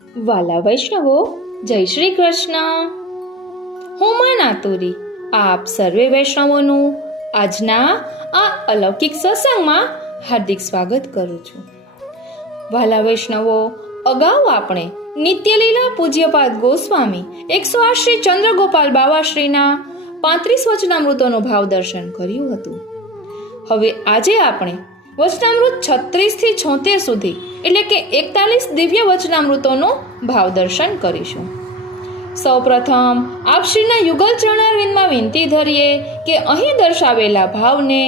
વાલા વૈષ્ણવો, જય શ્રી કૃષ્ણ. હું માં નાતુરી આપ સર્વે વૈષ્ણવોનું આજના આ અલૌકિક સત્સંગમાં હાર્દિક સ્વાગત કરું છું. વાલા વૈષ્ણવો, અગાઉ આપણે નિત્યલીલા પૂજ્યપાદ ગોસ્વામી 108 શ્રી ચંદ્રગોપાલ બાવાશ્રીના 35 વચનામૃતોનો ભાવ દર્શન કર્યું હતું. હવે આજે આપણે વચનામૃત 36 થી 76 સુધી એટલે કે 41 દિવ્ય વચનામૃતોનો ભાવ દર્શન કરીશું. સૌ પ્રથમ આપ શ્રીના યુગલ ચરણારવિંદમાં વિનંતી ધરીએ કે અહીં દર્શાવેલા ભાવને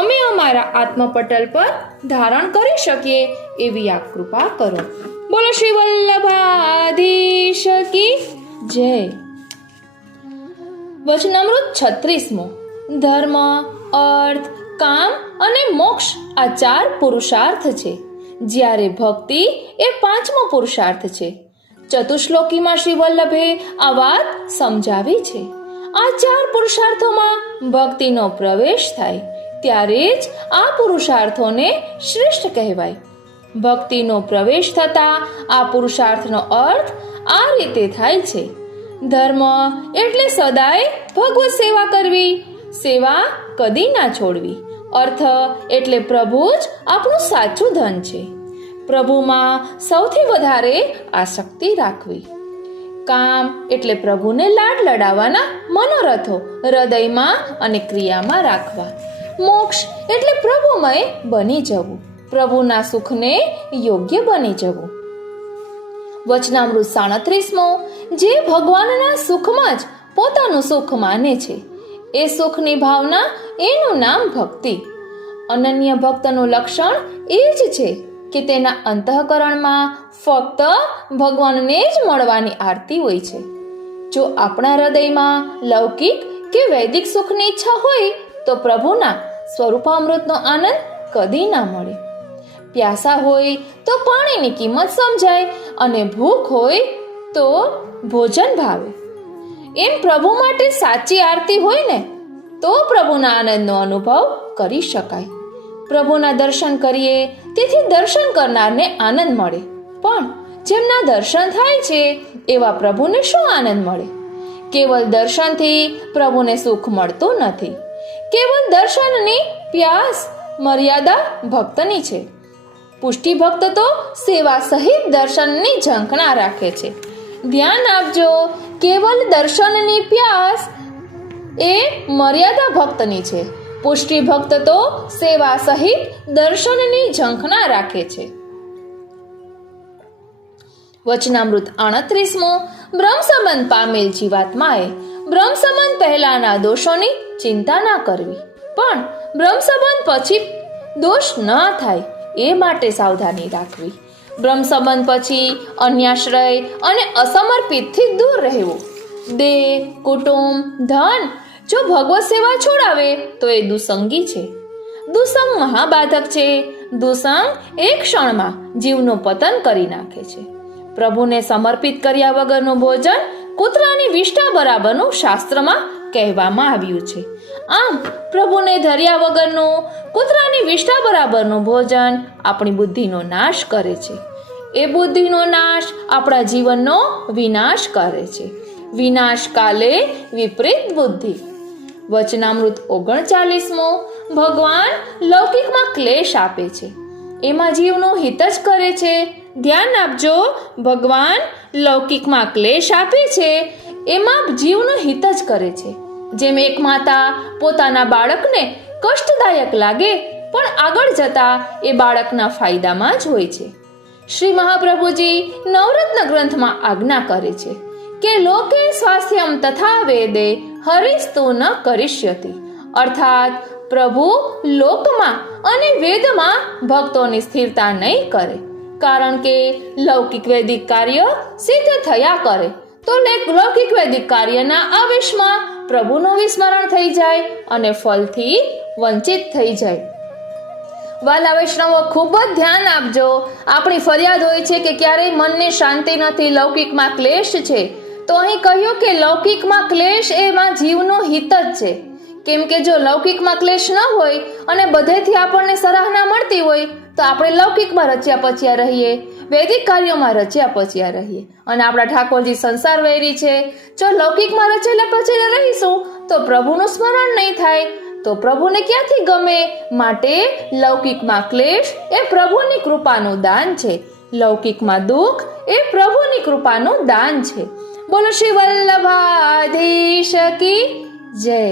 અમે અમારા આત્મપટલ પર ધારણ કરી શકીએ એવી આપ કૃપા કરો. બોલો શ્રી વલ્લભાધીશ કી જય. વચનામૃત 36મો. ધર્મ, અર્થ, કામ અને મોક્ષ આ 4 પુરુષાર્થ છે, જ્યારે ભક્તિ એ 5મો પુરુષાર્થ છે. ચતુશ્લોકીમાં શ્રી વલ્લભે આ વાત સમજાવી છે. આ 4 પુરુષાર્થોમાં ભક્તિનો પ્રવેશ થાય ત્યારે જ આ પુરુષાર્થોને શ્રેષ્ઠ કહેવાય. ભક્તિનો પ્રવેશ થતા આ પુરુષાર્થનો અર્થ આ રીતે થાય છે. ધર્મ એટલે સદાય ભગવત સેવા કરવી, સેવા કદી ના છોડવી. અર્થ એટલે પ્રભુ જ આપણું સાચું ધન છે, પ્રભુમાં સૌથી વધારે આસક્તિ રાખવી. કામ એટલે પ્રભુને લાડ લડાવવાના મનોરથો હૃદયમાં અને ક્રિયામાં રાખવા. મોક્ષ એટલે પ્રભુમય બની જવું, પ્રભુના સુખને યોગ્ય બની જવું. વચનામૃત 37મો. જે ભગવાનના સુખમાં જ પોતાનું સુખ માને છે એ સુખની ભાવના, એનું નામ ભક્તિ. અનન્ય ભક્તનું લક્ષણ એ જ છે કે તેના અંતઃકરણમાં ફક્ત ભગવાનને જ મળવાની આરતી હોય છે. જો આપણા હૃદયમાં લૌકિક કે વૈદિક સુખની ઈચ્છા હોય તો પ્રભુના સ્વરૂપામૃતનો આનંદ કદી ના મળે. પ્યાસા હોય તો પાણીની કિંમત સમજાય અને ભૂખ હોય તો ભોજન ભાવે. એમ પ્રભુ માટે સાચી આરતી હોય ને તો પ્રભુના આનંદનો અનુભવ કરી શકાય. પ્રભુના દર્શન કરીએ તેથી દર્શન કરનારને આનંદ મળે, પણ જેમના દર્શન થાય છે એવા પ્રભુને શું આનંદ મળે? કેવલ દર્શનથી પ્રભુને સુખ મળતું નથી. કેવલ દર્શનની પ્યાસ મર્યાદા ભક્તની છે. પુષ્ટિ ભક્ત તો સેવા સહિત દર્શનની ઝંખના રાખે છે. ધ્યાન આપજો, કેવલ દર્શનની પ્યાસ એ મર્યાદા ભક્તની છે. પુષ્ટિ ભક્ત તો સેવા સહિત દર્શનની ઝંખના રાખે છે. વચનામૃત 38મો. બ્રહ્મ સંબંધ પામેલ જીવાત્માએ બ્રહ્મ સંબંધ પહેલાના દોષોની ચિંતા ના કરવી, પણ બ્રહ્મ સંબંધ પછી દોષ ન થાય એ માટે સાવધાની રાખવી. બ્રહ્મ સંબંધ પછી અન્યાશ્રય અને અસમર્પિતથી દૂર રહેવું. દેહ, કુટુંબ, ધન જો ભગવત સેવા છોડાવે તો એ દુસંગી છે. દુસંગ મહાબાધક છે. દુસંગ એક ક્ષણમાં જીવનું પતન કરી નાખે છે. પ્રભુને સમર્પિત કર્યા વગરનું ભોજન કૂતરાની વિષ્ઠા બરાબરનું શાસ્ત્રમાં કહેવામાં આવ્યું છે. આમ પ્રભુને ધર્યા વગરનું કૂતરાની વિષ્ઠા બરાબરનું ભોજન આપણી બુદ્ધિનો નાશ કરે છે. એ બુદ્ધિનો નાશ આપણા જીવનનો વિનાશ કરે છે. વિનાશ કાલે વિપરીત બુદ્ધિ. વચનામૃત 39મો. ભગવાન લૌકિકમાં ક્લેશ આપે છે, એમાં જીવનું હિત જ કરે છે. ધ્યાન આપજો, ભગવાન લૌકિકમાં ક્લેશ આપે છે એમાં જીવનું હિત જ કરે છે. જેમ એક માતા પોતાના બાળકને કષ્ટદાયક લાગે પણ આગળ જતા એ બાળકના ફાયદામાં જ હોય છે. શ્રી મહાપ્રભુજી નવરત્ન ગ્રંથમાં આજ્ઞા કરે છે કે લોકે સ્વાસ્થ્યમ તથા વેદે હરિસ્તુ ન કરિષ્યતિ. અર્થાત પ્રભુ લોકમાં અને વેદમાં ભક્તોની સ્થિરતા નહીં કરે, કારણ કે લૌકિક વૈદિક કાર્ય સિદ્ધ થયા કરે તો લૌકિક વૈદિક કાર્યના આવેશમાં પ્રભુનું વિસ્મરણ થઈ જાય અને ફલથી વંચિત થઈ જાય. વાલા વૈષ્ણવો, ખૂબ જ ધ્યાન આપજો. આપણી ફરિયાદ હોય છે કે ક્યારેય મનને શાંતિ નથી, લૌકિકમાં ક્લેશ છે. તો અહીં કહ્યું કે લૌકિકમાં ક્લેશ એમાં જીવનું હિત જ છે. કેમ કે જો લૌકિકમાં ક્લેશ ન હોય અને બધેથી આપણને સરાહના મળતી હોય તો આપણે લૌકિકમાં રચ્યા પચ્યા રહીએ. વૈદિક કાર્યોમાં રચ્યા પચ્યા રહીએ અને આપણા ઠાકોરજી સંસાર વૈરી છે. જો લૌકિકમાં રચેલા પચેલા રહીશું તો પ્રભુનું સ્મરણ નહીં થાય, તો પ્રભુને ક્યાંથી ગમે? માટે લૌકિકમાં ક્લેશ એ પ્રભુની કૃપાનું દાન છે, લૌકિકમાં દુઃખ એ પ્રભુની કૃપાનું દાન છે. બોલો શ્રી વલ્લભાધીશ કી જય.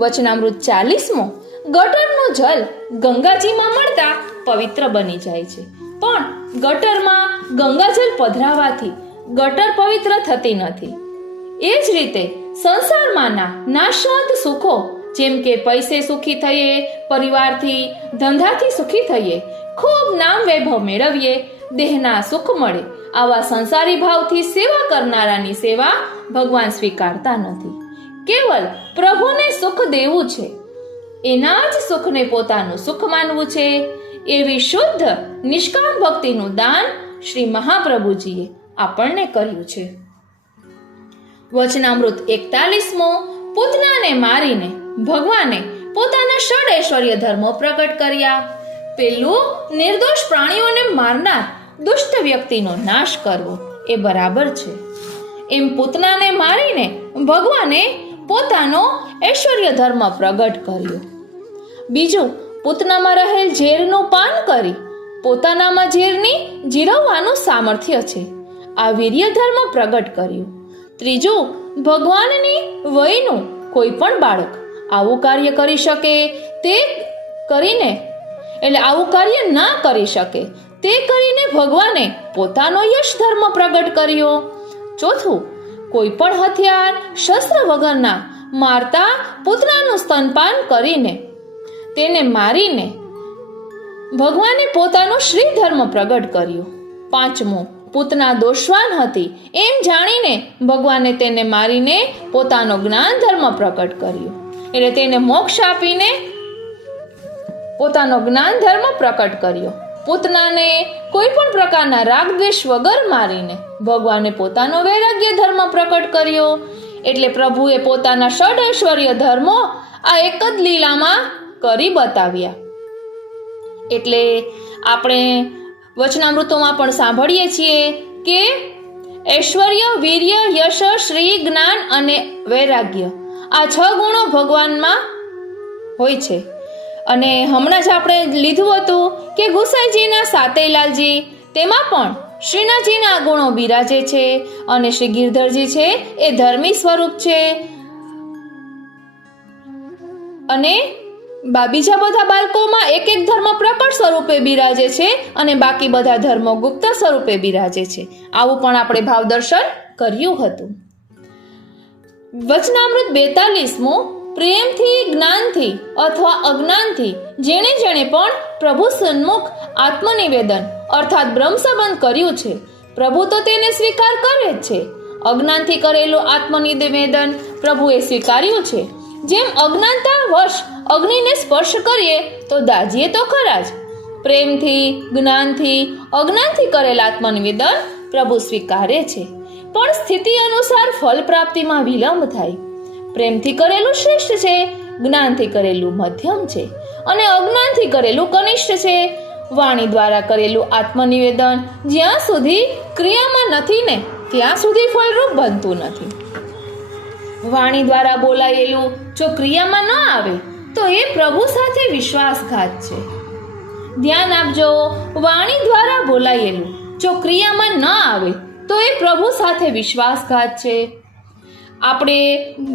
વચનામૃત 40મો. ગટરનું જલ ગંગાજીમાં મળતા પવિત્ર બની જાય છે, પણ ગટરમાં ગંગાજળ પધરાવાથી ગટર પવિત્ર થતી નથી. એ જ રીતે સંસારમાંના નાશવંત સુખો, જેમ કે પૈસે સુખી થઈએ, પરિવારથી ધંધાથી સુખી થઈએ, ખૂબ નામ વૈભવ મેળવીએ, દેહના સુખ મળે, આવા સંસારી ભાવથી સેવા કરનારાની સેવા ભગવાન સ્વીકારતા નથી. કેવલ પ્રભુને સુખ દેવું છે, એના જ સુખને પોતાનું સુખ માનવું છે, એવી શુદ્ધ નિષ્કામ ભક્તિનું દાન શ્રી મહાપ્રભુજીએ આપણને કર્યું છે. વચનામૃત 41મો. પૂતનાને મારીને ભગવાને પોતાના ષડ ઐશ્વર્ય ધર્મો પ્રગટ કર્યા. પેલું, નિર્દોષ પ્રાણીઓને મારનાર દુષ્ટ વ્યક્તિનો નાશ કરવો એ બરાબર છે. એમ પૂતનાને મારીને ભગવાને પોતાનો ઐશ્વર્ય ધર્મ પ્રગટ કર્યો. બીજું, પૂતનામાં રહેલ ઝેરનું પાન કરી પોતાનામાં ઝેરની જીરવવાનું સામર્થ્ય છે, આ વીર્ય ધર્મ પ્રગટ કર્યું. ત્રીજું, ભગવાનની વયનું કોઈ પણ બાળક આવું કાર્ય કરી શકે તે કરીને, એટલે આવું કાર્ય ના કરી શકે તે કરીને ભગવાને પોતાનો યશ ધર્મ પ્રગટ કર્યો. ચોથું, કોઈ પણ હથિયાર શસ્ત્ર વગરના મારતા પુત્રનું સ્તનપાન કરીને તેને મારીને ભગવાને પોતાનો શ્રી ધર્મ પ્રગટ કર્યો. પાંચમું, પૂતના દોષવાન હતી એમ જાણીને ભગવાને તેને મારીને પોતાનો જ્ઞાન ધર્મ પ્રગટ કર્યો, એટલે તેને મોક્ષ આપીને પોતાનો જ્ઞાન ધર્મ પ્રગટ કર્યો. પૂતનાને કોઈ પણ પ્રકારના રાગ દ્વેષ વગર મારીને ભગવાને પોતાનો વૈરાગ્ય ધર્મ પ્રગટ કર્યો. એટલે પ્રભુએ પોતાના ષડ ઐશ્વર્ય ધર્મો આ એક જ લીલામાં કરી બતાવ્યા. એટલે આપણે વચનામૃતોમાં પણ સાંભળીએ છીએ કે ઐશ્વર્ય, વીર્ય, યશ, શ્રી, જ્ઞાન અને વૈરાગ્ય આ 6 ગુણો ભગવાનમાં હોય છે. અને હમણાં જ આપણે લીધું હતું કે ગુસાઈજીના સાતેલાલજી, તેમાં પણ શ્રીનાથજીના ગુણો બિરાજે છે અને શ્રી ગિરધરજી છે એ ધર્મી સ્વરૂપ છે, અને બીજા બધા બાળકોમાં એક એક ધર્મ પ્રકટ સ્વરૂપે બિરાજે છે અને બાકી બધા ધર્મો ગુપ્ત સ્વરૂપે બિરાજે છે. આવું પણ આપણે ભાવદર્શન કર્યું હતું. વચનામૃત 42મો. પ્રેમથી, જ્ઞાનથી અથવા અજ્ઞાનથી જેણે જેણે પણ પ્રભુ સન્મુખ આત્મનિવેદન અર્થાત બ્રહ્મ સંબંધ કર્યું છે, પ્રભુ તો તેને સ્વીકાર કરે જ છે. અજ્ઞાનથી કરેલું આત્મનિવેદન પ્રભુએ સ્વીકાર્યું છે. જેમ અજ્ઞાનતા વશ અગ્નિને સ્પર્શ કરીએ તો દાજીએ તો ખરા જ. પ્રેમથી, જ્ઞાનથી, અજ્ઞાનથી કરેલ આત્મનિવેદન પ્રભુ સ્વીકારે છે, પણ સ્થિતિ અનુસાર ફલ પ્રાપ્તિમાં વિલંબ થાય. પ્રેમથી કરેલું શ્રેષ્ઠ છે, જ્ઞાનથી કરેલું મધ્યમ છે અને અજ્ઞાનથી કરેલું કનિષ્ઠ છે. વાણી દ્વારા કરેલું આત્મનિવેદન જ્યાં સુધી ક્રિયામાં નથી ને ત્યાં સુધી ફળરૂપ બનતું નથી. વાણી દ્વારા બોલાયેલું જો ક્રિયામાં ન આવે તો એ પ્રભુ સાથે વિશ્વાસઘાત છે. ધ્યાન આપજો, વાણી દ્વારા બોલાયેલું જો ક્રિયામાં ન આવે તો એ પ્રભુ સાથે વિશ્વાસઘાત છે. આપણે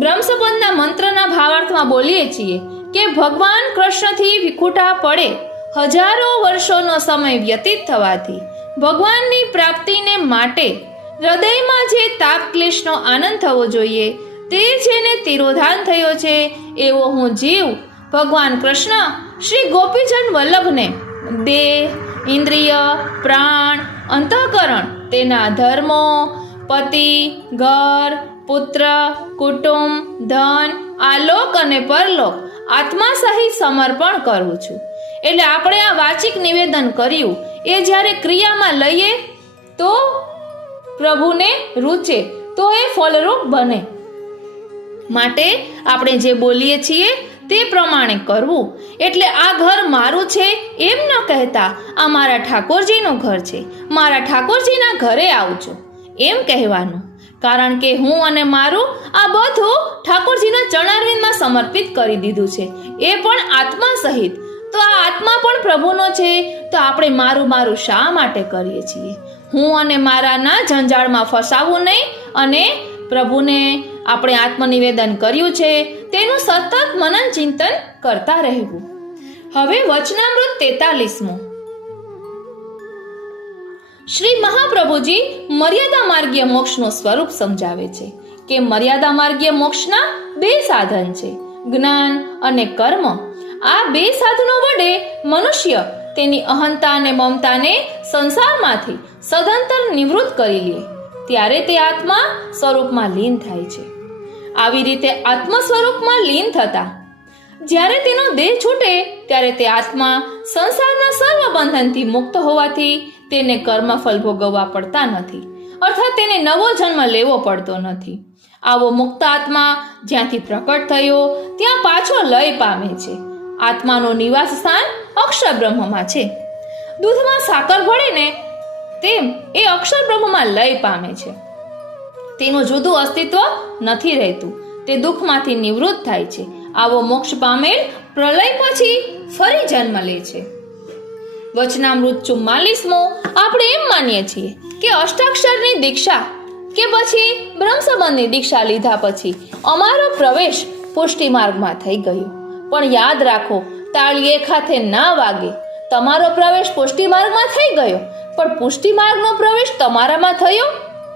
બ્રહ્મસંબંધના મંત્રના ભાવાર્થમાં બોલીએ છીએ કે ભગવાન કૃષ્ણથી વિખૂટા પડે હજારો વર્ષોનો સમય વ્યતીત થવાથી ભગવાનની પ્રાપ્તિને માટે હૃદયમાં જે તાપ ક્લેશનો આનંદ થવો જોઈએ તે જેને તિરોધાન થયો છે એવો હું જીવ ભગવાન કૃષ્ણ શ્રી ગોપીજન વલ્લભને દેહ, ઇન્દ્રિય, પ્રાણ, અંતઃકરણ, તેના ધર્મો, પતિ, ઘર, પુત્ર, કુટુંબ, ધન, આલોક અને પરલોક આત્મા સહિત સમર્પણ કરું છું. એટલે આપણે આ વાચિક નિવેદન કર્યું એ જ્યારે ક્રિયામાં લઈએ તો પ્રભુને રૂચે, તો એ ફલરૂપ બને. માટે આપણે જે બોલીએ છીએ તે પ્રમાણે કરવું. એટલે આ ઘર મારું છે એમ ન કહેતા આ મારા ઠાકોરજીનું ઘર છે, મારા ઠાકોરજીના ઘરે આવજો એમ કહેવાનું. કારણ કે હું અને મારું આ બધું ઠાકોરજીના ચરણારવિંદમાં સમર્પિત કરી દીધું છે, એ પણ આત્મા સહિત. તો આ આત્મા પણ પ્રભુનો છે, તો આપણે મારું મારું શા માટે કરીએ છીએ? હું અને મારાના જંજાળમાં ફસાવું નહીં અને પ્રભુને આપણે આત્મનિવેદન કર્યું છે તેનું સતત મનન ચિંતન કરતા રહેવું. હવે વચનામૃત 43મો. શ્રી મહાપ્રભુજી મર્યાદા માર્ગીય મોક્ષનું સ્વરૂપ સમજાવે છે કે મર્યાદા માર્ગીય મોક્ષના 2 સાધન છે, જ્ઞાન અને કર્મ. આ 2 સાધનો વડે મનુષ્ય તેની અહંતા અને મમતાને સંસારમાંથી સદંતર નિવૃત્ત કરી લે, ત્યારે તે આત્મા સ્વરૂપમાં લીન થાય છે. આવી રીતે આત્મ સ્વરૂપમાં લીન થતા જ્યારે તેનો દેહ છૂટે ત્યારે તે આત્મા સંસારના સર્વ બંધનથી મુક્ત હોવાથી તેને કર્મફળ ભોગવવા પડતા નથી, અર્થાત તેને નવો જન્મ લેવો પડતો નથી. આવો મુક્ત આત્મા જ્યાંથી પ્રકટ થયો ત્યાં પાછો લય પામે છે. આત્માનું નિવાસ સ્થાન અક્ષર બ્રહ્મમાં છે. દૂધમાં સાકર ભળે ને તેમ એ અક્ષર બ્રહ્મમાં લય પામે છે. તેનું જુદું અસ્તિત્વ નથી રહેતું, તે દુઃખમાંથી નિવૃત્ત થાય છે. આવો મોક્ષ પામેલ પ્રલય પછી ફરી જન્મ લે છે. વચનામૃત 44મો. આપણે એમ માનીએ છીએ કે અષ્ટાક્ષરની દીક્ષા કે પછી બ્રહ્મસંબંધની દીક્ષા લીધા પછી અમારો પ્રવેશ પુષ્ટિ માર્ગમાં થઈ ગયો. પણ યાદ રાખો, તાળી એક હાથે ના વાગે. તમારો પ્રવેશ પુષ્ટિ માર્ગમાં થઈ ગયો, પણ પુષ્ટિ માર્ગનો પ્રવેશ તમારામાં થયો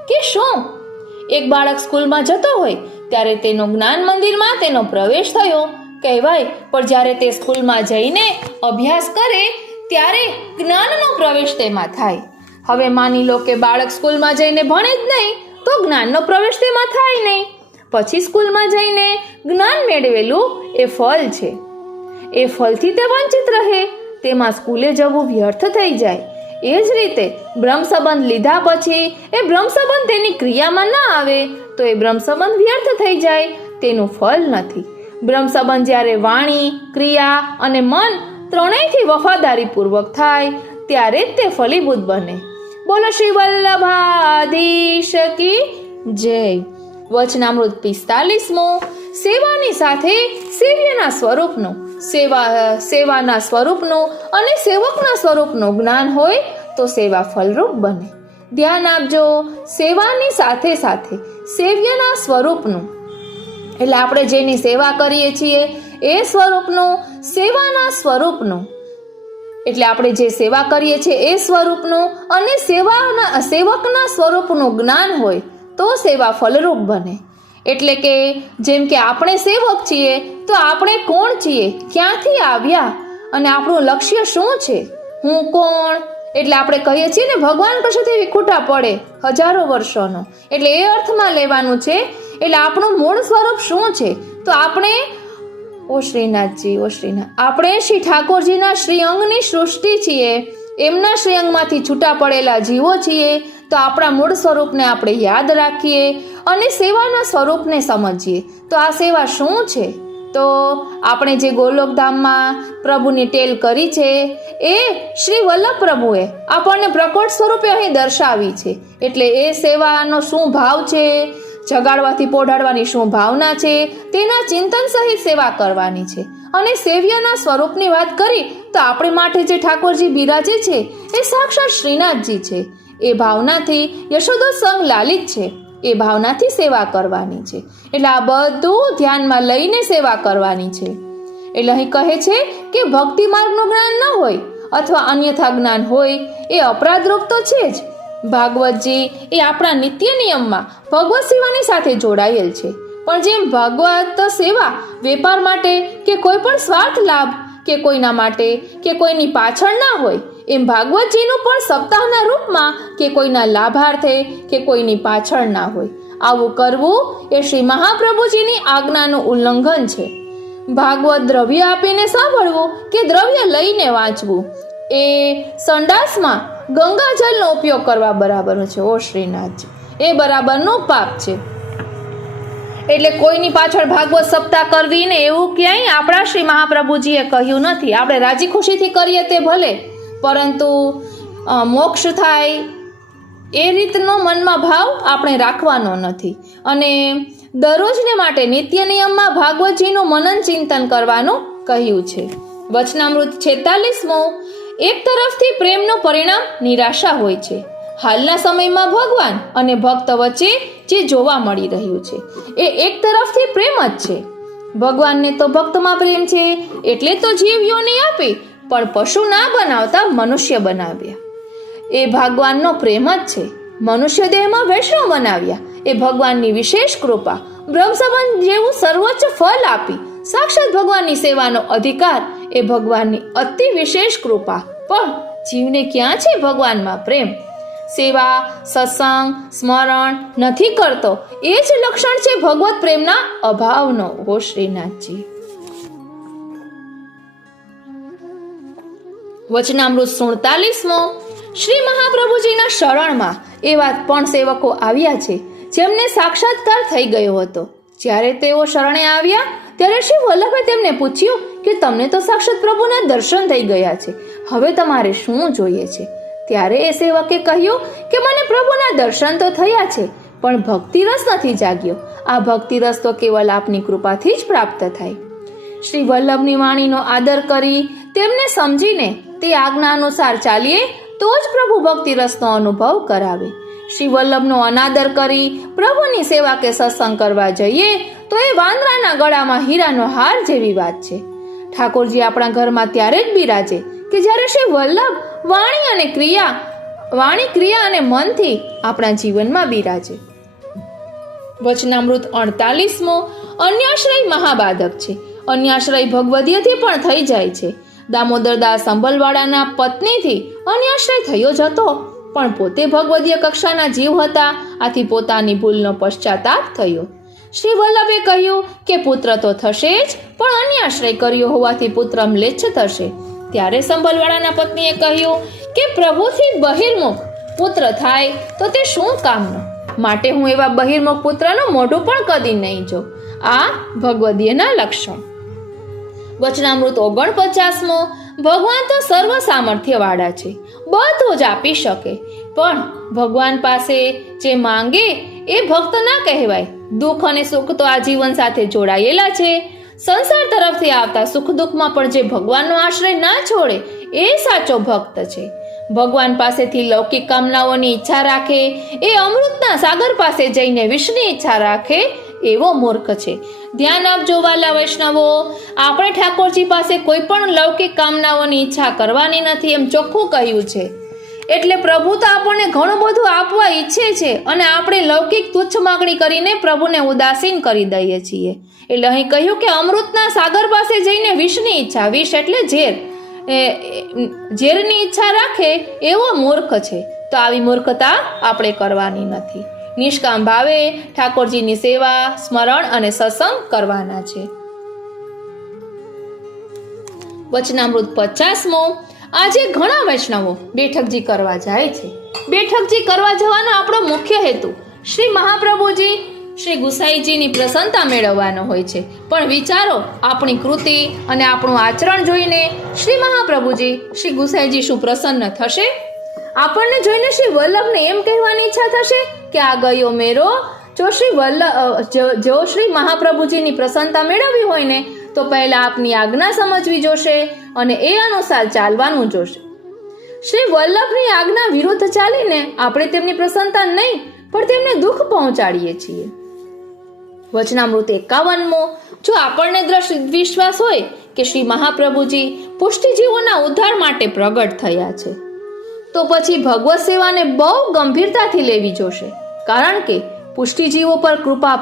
કે શું? એક બાળક સ્કૂલમાં જતો હોય ત્યારે તેનો જ્ઞાન મંદિરમાં તેનો પ્રવેશ થયો કહેવાય, પણ જ્યારે તે સ્કૂલમાં જઈને અભ્યાસ કરે ત્યારે જ્ઞાનનો પ્રવેશ તેમાં થાય. હવે માની લો કે બાળક સ્કૂલમાં જઈને ભણે જ નહીં તો જ્ઞાનનો પ્રવેશ તેમાં થાય નહીં. પછી સ્કૂલમાં જઈને જ્ઞાન મેળવેલું એ ફળ છે, એ ફળથી તે વંચિત રહે, તેમાં સ્કૂલે જવું વ્યર્થ થઈ જાય. એ જ રીતે બ્રહ્મસંબંધ લીધા પછી એ બ્રહ્મસંબંધ તેની ક્રિયામાં ના આવે તો એ બ્રહ્મસંબંધ વ્યર્થ થઈ જાય, તેનું ફળ નથી. બ્રહ્મસંબંધ જ્યારે વાણી, ક્રિયા અને મન ત્રણેયથી વફાદારીપૂર્વક થાય ત્યારે જ તે ફલીભૂત બને. બોલો શ્રી વલ્લભાધીશ કી જય. વચનામૃત 45મો. સેવાની સાથે સેવ્યના સ્વરૂપનું સેવાના સ્વરૂપનું અને સેવકના સ્વરૂપનું જ્ઞાન હોય તો સેવા ફલરૂપ બને. ધ્યાન આપજો, સેવાની સાથે સાથે સેવ્યના સ્વરૂપનું એટલે આપણે જેની સેવા કરીએ છીએ એ સ્વરૂપનું, સેવાના સ્વરૂપનું એટલે આપણે જે સેવા કરીએ છીએ એ સ્વરૂપનું અને સેવકના સ્વરૂપનું જ્ઞાન હોય તો સેવા ફલરૂપ બને. એટલે કે જેમ કે આપણે સેવક છીએ તો આપણે કોણ છીએ, ક્યાંથી આવ્યા અને આપણું લક્ષ્ય શું છે, હું કોણ, એટલે આપણે કહીએ છીએ ને ભગવાન પાસેથી વિખૂટા પડે હજારો વર્ષોનો, એટલે એ અર્થમાં લેવાનું છે. એટલે આપણું મૂળ સ્વરૂપ શું છે? તો આપણે ઓ શ્રીનાથજી, ઓ શ્રીનાથ, આપણે શ્રી ઠાકોરજીના શ્રીઅંગની સૃષ્ટિ છીએ, એમના શ્રીઅંગમાંથી છૂટા પડેલા જીવો છીએ. તો આપણા મૂળ સ્વરૂપને આપણે યાદ રાખીએ અને સેવાના સ્વરૂપને સમજીએ. તો આ સેવા શું છે? તો આપણે જે ગોલોકધામમાં પ્રભુની ટેલ કરી છે એ શ્રી વલ્લભ પ્રભુએ આપણને પ્રકટ સ્વરૂપે અહીં દર્શાવી છે. એટલે એ સેવાનો શું ભાવ છે, જગાડવાથી પોઢાડવાની શું ભાવના છે, તેના ચિંતન સહિત સેવા કરવાની છે. અને સેવ્યના સ્વરૂપની વાત કરી તો આપણે માટે જે ઠાકોરજી બિરાજે છે એ સાક્ષાત શ્રીનાથજી છે. એ ભાવનાથી યશોદા સંગ લાલિત છે, એ ભાવનાથી સેવા કરવાની છે. એટલે આ બધું ધ્યાનમાં લઈને સેવા કરવાની છે. એટલે અહીં કહે છે કે ભક્તિ માર્ગનું જ્ઞાન ન હોય અથવા અન્યથા જ્ઞાન હોય એ અપરાધરૂપ તો છે જ. ભાગવતજી એ આપણા નિત્ય નિયમમાં ભગવત સેવાની સાથે જોડાયેલ છે. પણ જેમ ભાગવત સેવા વેપાર માટે કે કોઈ પણ સ્વાર્થ લાભ કે કોઈના માટે કે કોઈની પાછળ ના હોય, એમ ભાગવતજીનું પણ સપ્તાહના રૂપમાં કે કોઈના લાભાર્થે કે કોઈની પાછળ ના હોય. આવું કરવું એ શ્રી મહાપ્રભુજીની આજ્ઞાનું ઉલ્લંઘન છે. ભાગવત દ્રવ્ય આપીને સાંભળવું કે દ્રવ્ય લઈને વાંચવું એ સંડાસમાં ગંગાજળનો ઉપયોગ કરવા બરાબર છે. ઓ શ્રીનાથજી, એ બરાબરનું પાપ છે. એટલે કોઈની પાછળ ભાગવત સપ્તાહ કરવી ને એવું ક્યાંય આપણા શ્રી મહાપ્રભુજીએ કહ્યું નથી. આપણે રાજી ખુશીથી કરીએ તે ભલે, પરંતુ મોક્ષ થાય એ રીતનો મનમાં ભાવ આપણે રાખવાનો નથી. અને દરરોજને માટે નિત્ય નિયમમાં ભાગવતજીનું મનન ચિંતન કરવાનું કહ્યું છે. વચનામૃત 46મો. એક તરફથી પ્રેમનું પરિણામ નિરાશા હોય છે. હાલના સમયમાં ભગવાન અને ભક્ત વચ્ચે જે જોવા મળી રહ્યું છે એ એક તરફથી પ્રેમ જ છે. ભગવાનને તો ભક્તમાં પ્રેમ છે એટલે તો જીવયોને આપી, પણ પશુ ના બનાવતા મનુષ્ય બનાવ્યા એ ભગવાનનો પ્રેમ જ છે. મનુષ્ય દેહમાં વૈષ્ણવ બનાવ્યા એ ભગવાનની વિશેષ કૃપા. બ્રહ્મ સંબંધ જેવું સર્વોચ્ચ ફળ આપી સાક્ષાત ભગવાનની સેવાનો અધિકાર એ ભગવાનની અતિ વિશેષ કૃપા. પણ જીવને ક્યાં છે ભગવાનમાં પ્રેમ? સેવા, સત્સંગ, સ્મરણ નથી કરતો એ જ લક્ષણ છે ભગવત પ્રેમના અભાવનો. હો શ્રીનાથજી. વચનામૃત 47મો. શ્રી મહાપ્રભુજીના શરણમાં એવા પણ સેવકો આવ્યા છે જેમને સાક્ષાત્કાર થઈ ગયો હતો. જ્યારે તેઓ શરણે આવ્યા ત્યારે શ્રી વલ્લભે તેમને પૂછ્યું કે તમને તો સાક્ષાત પ્રભુના દર્શન થઈ ગયા છે, હવે તમારે શું જોઈએ છે? ત્યારે એ સેવકે કહ્યું કે મને પ્રભુના દર્શન તો થયા છે, પણ ભક્તિ રસ નથી જાગ્યો. આ ભક્તિ રસ તો કેવલ આપની કૃપાથી જ પ્રાપ્ત થાય. શ્રી વલ્લભની વાણીનો આદર કરી તેમને સમજીને તે આજ્ઞા અનુસાર ચાલીએ તો જ પ્રભુ ભક્તિ રસનો અનુભવ કરાવે. શ્રી વલ્લભનો અનાદર કરી પ્રભુની સેવા કે સત્સંગ કરવા જઈએ તો એ વાંદરાના ગળામાં હીરાનો હાર જેવી વાત છે. ઠાકોરજી આપણા ઘરમાં ત્યારે જ બિરાજે કે જ્યારે શ્રી વલ્લભ વાણી ક્રિયા અને મનથી આપણા જીવનમાં બિરાજે. વચનામૃત 48મો. અન્યાશ્રય મહાબાધક છે. અન્યાશ્રય ભગવદીયથી પણ થઈ જાય છે. દામોદરદાસ સંભલવાળાના પત્નીથી અન્યાશ્રય થયો જ હતો, પણ પોતે ભગવદીય કક્ષાના જીવ હતા. આથી પોતાની ભૂલનો પશ્ચાતાપ થયો. શ્રી વલ્લભે કહ્યું કે પુત્ર તો થશે જ, પણ અન્યાશ્રય કર્યો હોવાથી પુત્ર મ્લેચ્છ થશે. ત્યારે સંભલવાળાના પત્નીએ કહ્યું કે પ્રભુથી બહિર્મુખ પુત્ર થાય તો તે શું કામનો? માટે હું એવા બહિર્મુખ પુત્રનું મોઢું પણ કદી નહીં જોઉં. આ ભગવદીયના લક્ષણ. વચનામૃત 49મો. ભગવાન તો સર્વ સામર્થ્ય વાળા છે, બધું જ આપી શકે, પણ ભગવાન પાસે જે માંગે એ ભક્ત ના કહેવાય. દુઃખ અને સુખ તો આ જીવન સાથે જોડાયેલા છે. સંસાર તરફથી આવતા સુખ દુઃખમાં પણ જે ભગવાનનો આશ્રય ના છોડે એ સાચો ભક્ત છે. ભગવાન પાસેથી લૌકિક કામનાઓની ઈચ્છા રાખે એ અમૃતના સાગર પાસે જઈને વિષની ઈચ્છા રાખે એવો મૂર્ખ છે. ધ્યાન આપજો વાલા વૈષ્ણવો, આપણે ઠાકોરજી પાસે કોઈ પણ લૌકિક કામનાઓની ઈચ્છા કરવાની નથી એમ ચોખ્ખું કહ્યું છે. એટલે પ્રભુ તો આપણને ઘણું બધું આપવા ઈચ્છે છે અને આપણે લૌકિક તુચ્છ માગણી કરીને પ્રભુને ઉદાસીન કરી દઈએ છીએ. એટલે અહીં કહ્યું કે અમૃતના સાગર પાસે જઈને વિષની ઈચ્છા, વિષ એટલે ઝેર, ઝેરની ઈચ્છા રાખે એવો મૂર્ખ છે. તો આવી મૂર્ખતા આપણે કરવાની નથી. નિષ્કામ ભાવે ઠાકોરજીની સેવા, સ્મરણ અને સત્સંગ કરવાના છે. વચનામૃત 50મો. આજે ઘણા વૈષ્ણવો બેઠકજી કરવા જાય છે. બેઠકજી કરવા જવાનો આપણો મુખ્ય હેતુ શ્રી મહાપ્રભુજી, શ્રી ગુસાઈજીની પ્રસન્નતા મેળવવાનો હોય છે. પણ વિચારો, આપણી કૃતિ અને આપણું આચરણ જોઈને શ્રી મહાપ્રભુજી, શ્રી ગુસાઈજી શું પ્રસન્ન થશે? આપણને જોઈને શ્રી વલ્લભને એમ કહેવાની ઈચ્છા થશે કે આ ગયો મેરો. જો શ્રી મહાપ્રભુજીની પ્રસન્નતા મેળવવી હોય ને તો પહેલા આપની આજ્ઞા સમજવી જોશે અને એ અનુસાર ચાલવાનું જોશે. શ્રી વલ્લભની આજ્ઞા વિરુદ્ધ ચાલીને આપણે તેમની પ્રસન્નતા નહીં પણ તેમને દુઃખ પહોંચાડીએ છીએ. વચનામૃત 51મો. જો આપણને દ્રઢ વિશ્વાસ હોય કે શ્રી મહાપ્રભુજી પુષ્ટિજીવોના ઉદ્ધાર માટે પ્રગટ થયા છે તો પછી ભગવત સેવાને બહુ ગંભીરતાથી લેવી જોશે. કારણ કે પુષ્ટિજીવો પર કૃપા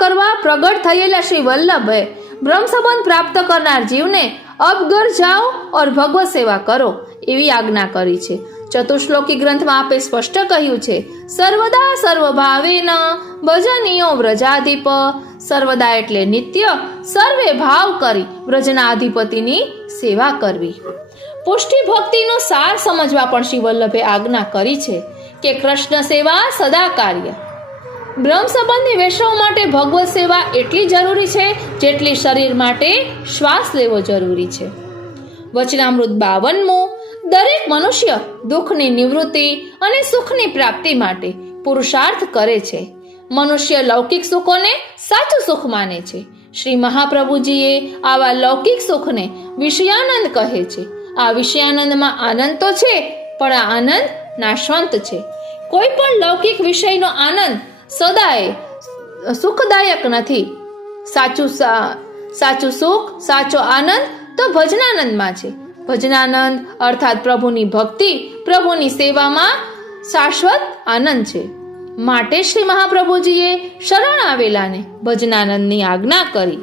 કરવા પ્રગટ થયેલા શ્રી વલ્લભે બ્રહ્મ સંબંધ પ્રાપ્ત કરનાર જીવને અબ ઘર જાઓ और ભગવત સેવા કરો એવી આજ્ઞા કરી છે. ચતુશ્લોકી ગ્રંથમાં આપે સ્પષ્ટ કહ્યું છે, સર્વદા સર્વભાવેન ભજનીયો વ્રજાધિપ. સર્વદા એટલે નિત્ય, સર્વે ભાવ કરી વ્રજના અધિપતિની સેવા કરવી. પુષ્ટિ ભક્તિનો સાર સમજવા પણ શ્રી વલ્લભે આજ્ઞા કરી છે કે કૃષ્ણ સેવા સદા કાર્ય. બ્રહ્મ સંબંધી વૈષ્ણવ માટે ભગવત સેવા એટલી જરૂરી છે જેટલી શરીર માટે શ્વાસ લેવો જરૂરી છે. વચનામૃત 52. દરેક મનુષ્ય દુઃખની નિવૃત્તિ અને સુખની પ્રાપ્તિ માટે પુરુષાર્થ કરે છે. મનુષ્ય લૌકિક સુખોને સાચું સુખ માને છે. શ્રી મહાપ્રભુજીએ આવા લૌકિક સુખને વિષયાનંદ કહે છે. આ વિષયાનંદમાં આનંદ તો છે, પણ આ આનંદ નાશવંત છે. કોઈ પણ લૌકિક વિષયનો આનંદ સદાય સુખદાયક નથી. સાચું સુખ, સાચો આનંદ તો ભજનાનંદમાં છે. ભજનાનંદ અર્થાત પ્રભુની ભક્તિ, પ્રભુની સેવામાં શાશ્વત આનંદ છે. માટે શ્રી મહાપ્રભુજીએ શરણ આવેલાને ભજનાનંદની આજ્ઞા કરી.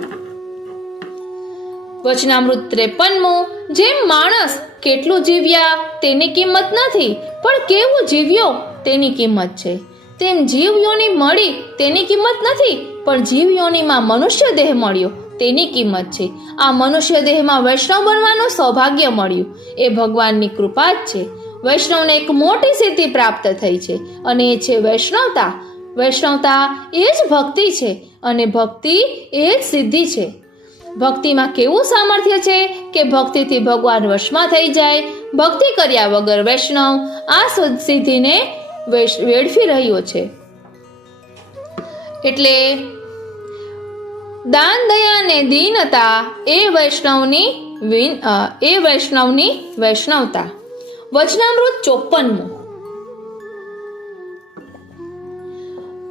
વચનામૃત 53. જેમ માણસ કેટલું જીવ્યા તેની કિંમત નથી, પણ કેવું જીવ્યો તેની કિંમત છે, તેમ જીવ યોની મળી તેની કિંમત નથી, પણ જીવ યોનીમાં મનુષ્ય દેહ મળ્યો તેની કિંમત છે. આ મનુષ્ય દેહમાં વૈષ્ણવ બનવાનું સૌભાગ્ય મળ્યું એ ભગવાનની કૃપા જ છે. વૈષ્ણવને એક મોટી સિદ્ધિ પ્રાપ્ત થઈ છે અને એ છે વૈષ્ણવતા. વૈષ્ણવતા એ જ ભક્તિ છે અને ભક્તિ એ જ સિદ્ધિ છે. ભક્તિમાં કેવું સામર્થ્ય છે કે ભક્તિથી ભગવાન વશમાં થઈ જાય. ભક્તિ કર્યા વગર વૈષ્ણવ આ સિદ્ધિને વેડફી રહ્યો છે. એટલે દાન, દયા ને દીનતા એ વૈષ્ણવની વૈષ્ણવતા. વચનામૃત 54.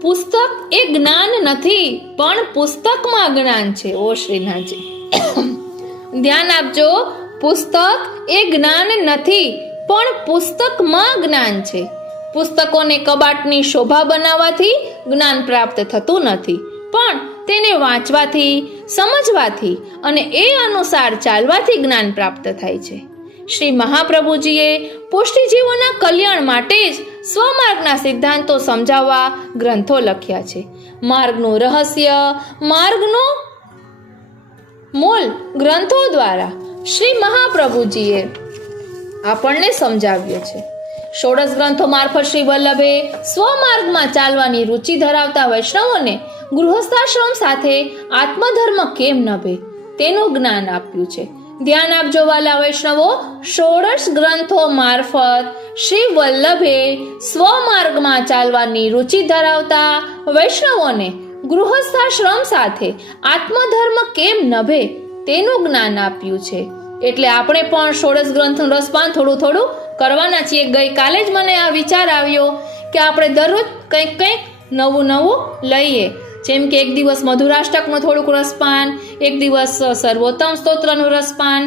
પુસ્તક એ જ્ઞાન નથી, પણ પુસ્તકમાં જ્ઞાન છે. ઓ શ્રીનાથજી, ધ્યાન આપજો. પુસ્તક એ જ્ઞાન નથી, પણ પુસ્તકમાં જ્ઞાન છે. પુસ્તકોને કબાટની શોભા બનાવવાથી જ્ઞાન પ્રાપ્ત થતું નથી, પણ તેને વાંચવાથી, સમજવાથી અને એ અનુસાર ચાલવાથી જ્ઞાન પ્રાપ્ત થાય છે. શ્રી મહાપ્રભુજીએ પુષ્ટિજીવોના કલ્યાણ માટે જ સ્વમાર્ગના સિદ્ધાંતો સમજાવવા ગ્રંથો લખ્યા છે. માર્ગનું રહસ્ય, માર્ગનું મૂળ ગ્રંથો દ્વારા શ્રી મહાપ્રભુજીએ આપણને સમજાવ્યો છે. ષોડશ ગ્રંથો મારફત શ્રી વલ્લભે સ્વમાર્ગમાં ચાલવાની રુચિ ધરાવતા વૈષ્ણવોને ગૃહસ્થાશ્રમ સાથે આત્મધર્મ કેમ નભે તેનું જ્ઞાન આપ્યું છે. ધ્યાન આપજો વાલા વૈષ્ણવો, ષોડશ ગ્રંથો મારફત શ્રી વલ્લભે સ્વમાર્ગમાં ચાલવાની રુચિ ધરાવતા વૈષ્ણવોને ગૃહસ્થાશ્રમ સાથે આત્મધર્મ કેમ નભે તેનું જ્ઞાન આપ્યું છે. એટલે આપણે પણ ષોડશ ગ્રંથનું રસપાન થોડું થોડું કરવાના છીએ. ગઈકાલે જ મને આ વિચાર આવ્યો કે આપણે દરરોજ કંઈક નવું લઈએ. જેમ કે એક દિવસ મધુરાષ્ટકનું થોડુંક રસપાન, એક દિવસ સર્વોત્તમ સ્તોત્રનું રસપાન,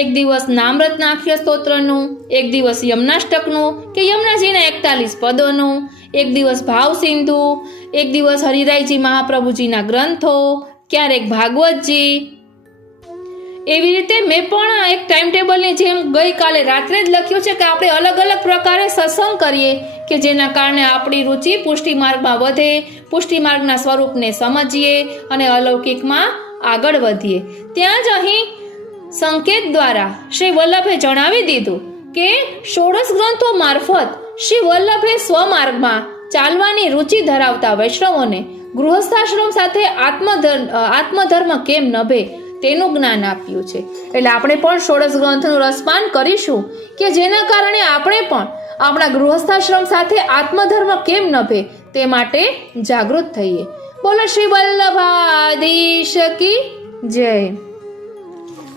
એક દિવસ નામરત્નાખ્ય સ્તોત્રનું, એક દિવસ યમનાષ્ટકનું કે યમુનાજીના 41 પદોનું, એક દિવસ ભાવ સિંધુ, એક દિવસ હરિરાયજી મહાપ્રભુજીના ગ્રંથો, ક્યારેક ભાગવતજી. એવી રીતે મેં પણ એક ટાઈમ ટેબલની જેમ ગઈકાલે રાત્રે જ લખ્યું છે કે આપણે અલગ અલગ પ્રકારે સત્સંગ કરીએ કે જેના કારણે આપણી રુચિ પુષ્ટિ માર્ગમાં વધે, પુષ્ટિ માર્ગના સ્વરૂપને સમજીએ અને અલૌકિકમાં આગળ વધીએ. ત્યાં જ અહીં સંકેત દ્વારા શ્રી વલ્લભે જણાવી દીધું કે ષોડશ ગ્રંથો મારફત શ્રી વલ્લભે સ્વમાર્ગમાં ચાલવાની રુચિ ધરાવતા વૈષ્ણવોને ગૃહસ્થાશ્રમ સાથે આત્મધર્મ કેમ નભે તેનું જ્ઞાન આપ્યું છે. એટલે આપણે પણ ષોડશ ગ્રંથનું રસપાન કરીશું કે જેના કારણે આપણે પણ આપણા ગૃહસ્થાશ્રમ સાથે આત્મધર્મ કેમ નભે તે માટે જાગૃત થઈએ. બોલો શ્રી વલ્લભાધીશ કી જય.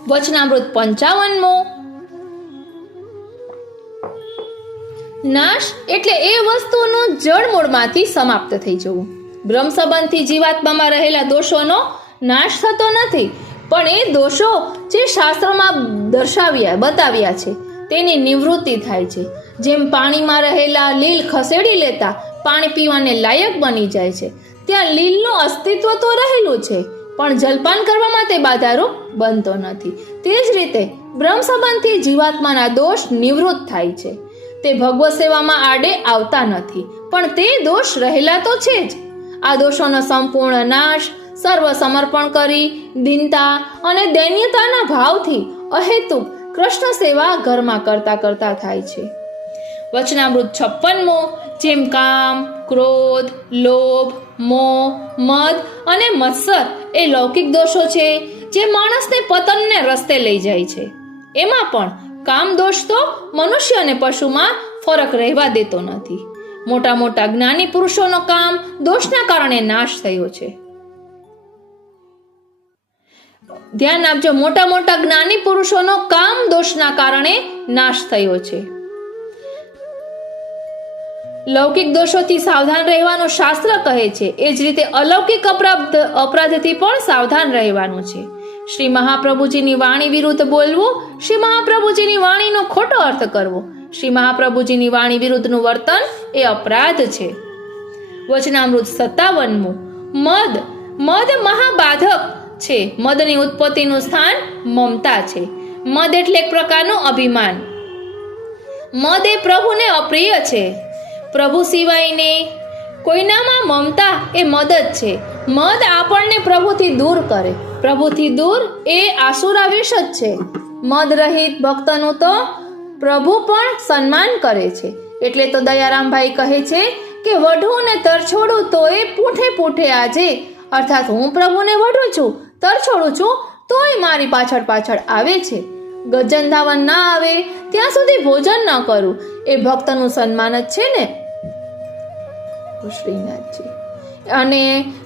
વચનામૃત 55. નાશ એટલે એ વસ્તુનું જળમૂળમાંથી સમાપ્ત થઈ જવું. બ્રહ્મ સંબંધથી જીવાત્મામાં રહેલા દોષોનો નાશ થતો નથી, પણ એ દોષો જે શાસ્ત્રમાં બતાવ્યા છે તેની નિવૃત્તિ થાય છે. જેમ પાણીમાં રહેલા લીલ ખસેડી લેતા પાણી પીવાને લાયક બની જાય છે, ત્યાં લીલનું અસ્તિત્વ તો રહેલું છે પણ જલપાન કરવામાં તે બાધારૂપ બનતો નથી. તે જ રીતે બ્રહ્મ સંબંધથી જીવાત્માના દોષ નિવૃત્ત થાય છે. તે ભગવત સેવામાં આડે આવતા નથી, પણ તે દોષ રહેલા તો છે જ. આ દોષોનો સંપૂર્ણ નાશ સર્વ સમર્પણ કરી દીનતા અને દૈન્યતાના ભાવથી અહેતુક કૃષ્ણ સેવા ઘરમાં કરતા થાય છે. વચનામૃત 56મો, જેમ કામ, ક્રોધ, લોભ, મોહ, મદ અને મત્સર એ લૌકિક દોષો છે જે માણસને પતનને રસ્તે લઈ જાય છે. એમાં પણ કામ દોષ તો મનુષ્ય અને પશુમાં ફરક રહેવા દેતો નથી. મોટા મોટા જ્ઞાની પુરુષોનો કામ દોષના કારણે નાશ થયો છે. ધ્યાન આપજો, મોટા મોટા જ્ઞાની પુરુષોનો કામ દોષના કારણે નાશ થયો છે. લૌકિક દોષોથી સાવધાન રહેવાનું શાસ્ત્ર કહે છે. એ જ રીતે અલૌકિક અપરાધથી પણ સાવધાન રહેવાનું છે. શ્રી મહાપ્રભુજીની વાણી વિરુદ્ધ બોલવું, શ્રી મહાપ્રભુજીની વાણીનો ખોટો અર્થ કરવો, શ્રી મહાપ્રભુજીની વાણી વિરુદ્ધનું વર્તન એ અપરાધ છે. વચનામૃત 57મું, મદ. મદ મહાબાધક છે. મદની ઉત્પત્તિનું સ્થાન મમતા છે. મદ એટલે એક પ્રકારનું અભિમાન. મદ એ પ્રભુને અપ્રિય છે. પ્રભુ સિવાયને કોઈનામાં મમતા એ મદ જ છે. મદ આપણને પ્રભુથી દૂર કરે. પ્રભુથી દૂર એ આસુરાવેશ જ છે. મદ રહિત ભક્તનું તો પ્રભુ પણ સન્માન કરે છે. એટલે તો દયારામભાઈ કહે છે કે વઢું ને તરછોડું તો એ પૂઠે પૂઠે આજે, અર્થાત હું પ્રભુને વઢું છું, તરછોડું છું તોય મારી પાછળ પાછળ આવે છે. ગજન ધાવન ના આવે ત્યાં સુધી ભોજન ન કરું એ ભક્તનું સન્માન જ છે ને. શ્રીનાથજી અને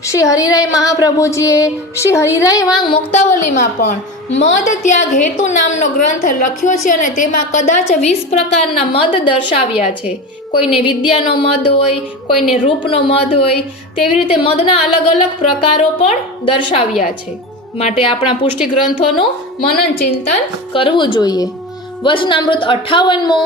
શ્રી હરિરાય મહાપ્રભુજીએ શ્રી હરિરાય વાંગ મુક્તાવલીમાં પણ મદ ત્યાગ હેતુ નામનો ગ્રંથ લખ્યો છે અને તેમાં કદાચ 20 પ્રકારના મદ દર્શાવ્યા છે. કોઈને વિદ્યાનો મદ હોય, કોઈને રૂપનો મદ હોય, તેવી રીતે મદના અલગ અલગ પ્રકારો પણ દર્શાવ્યા છે. માટે આપણા પુષ્ટિ ગ્રંથોનું મનન ચિંતન કરવું જોઈએ. વચનામૃત 58મો,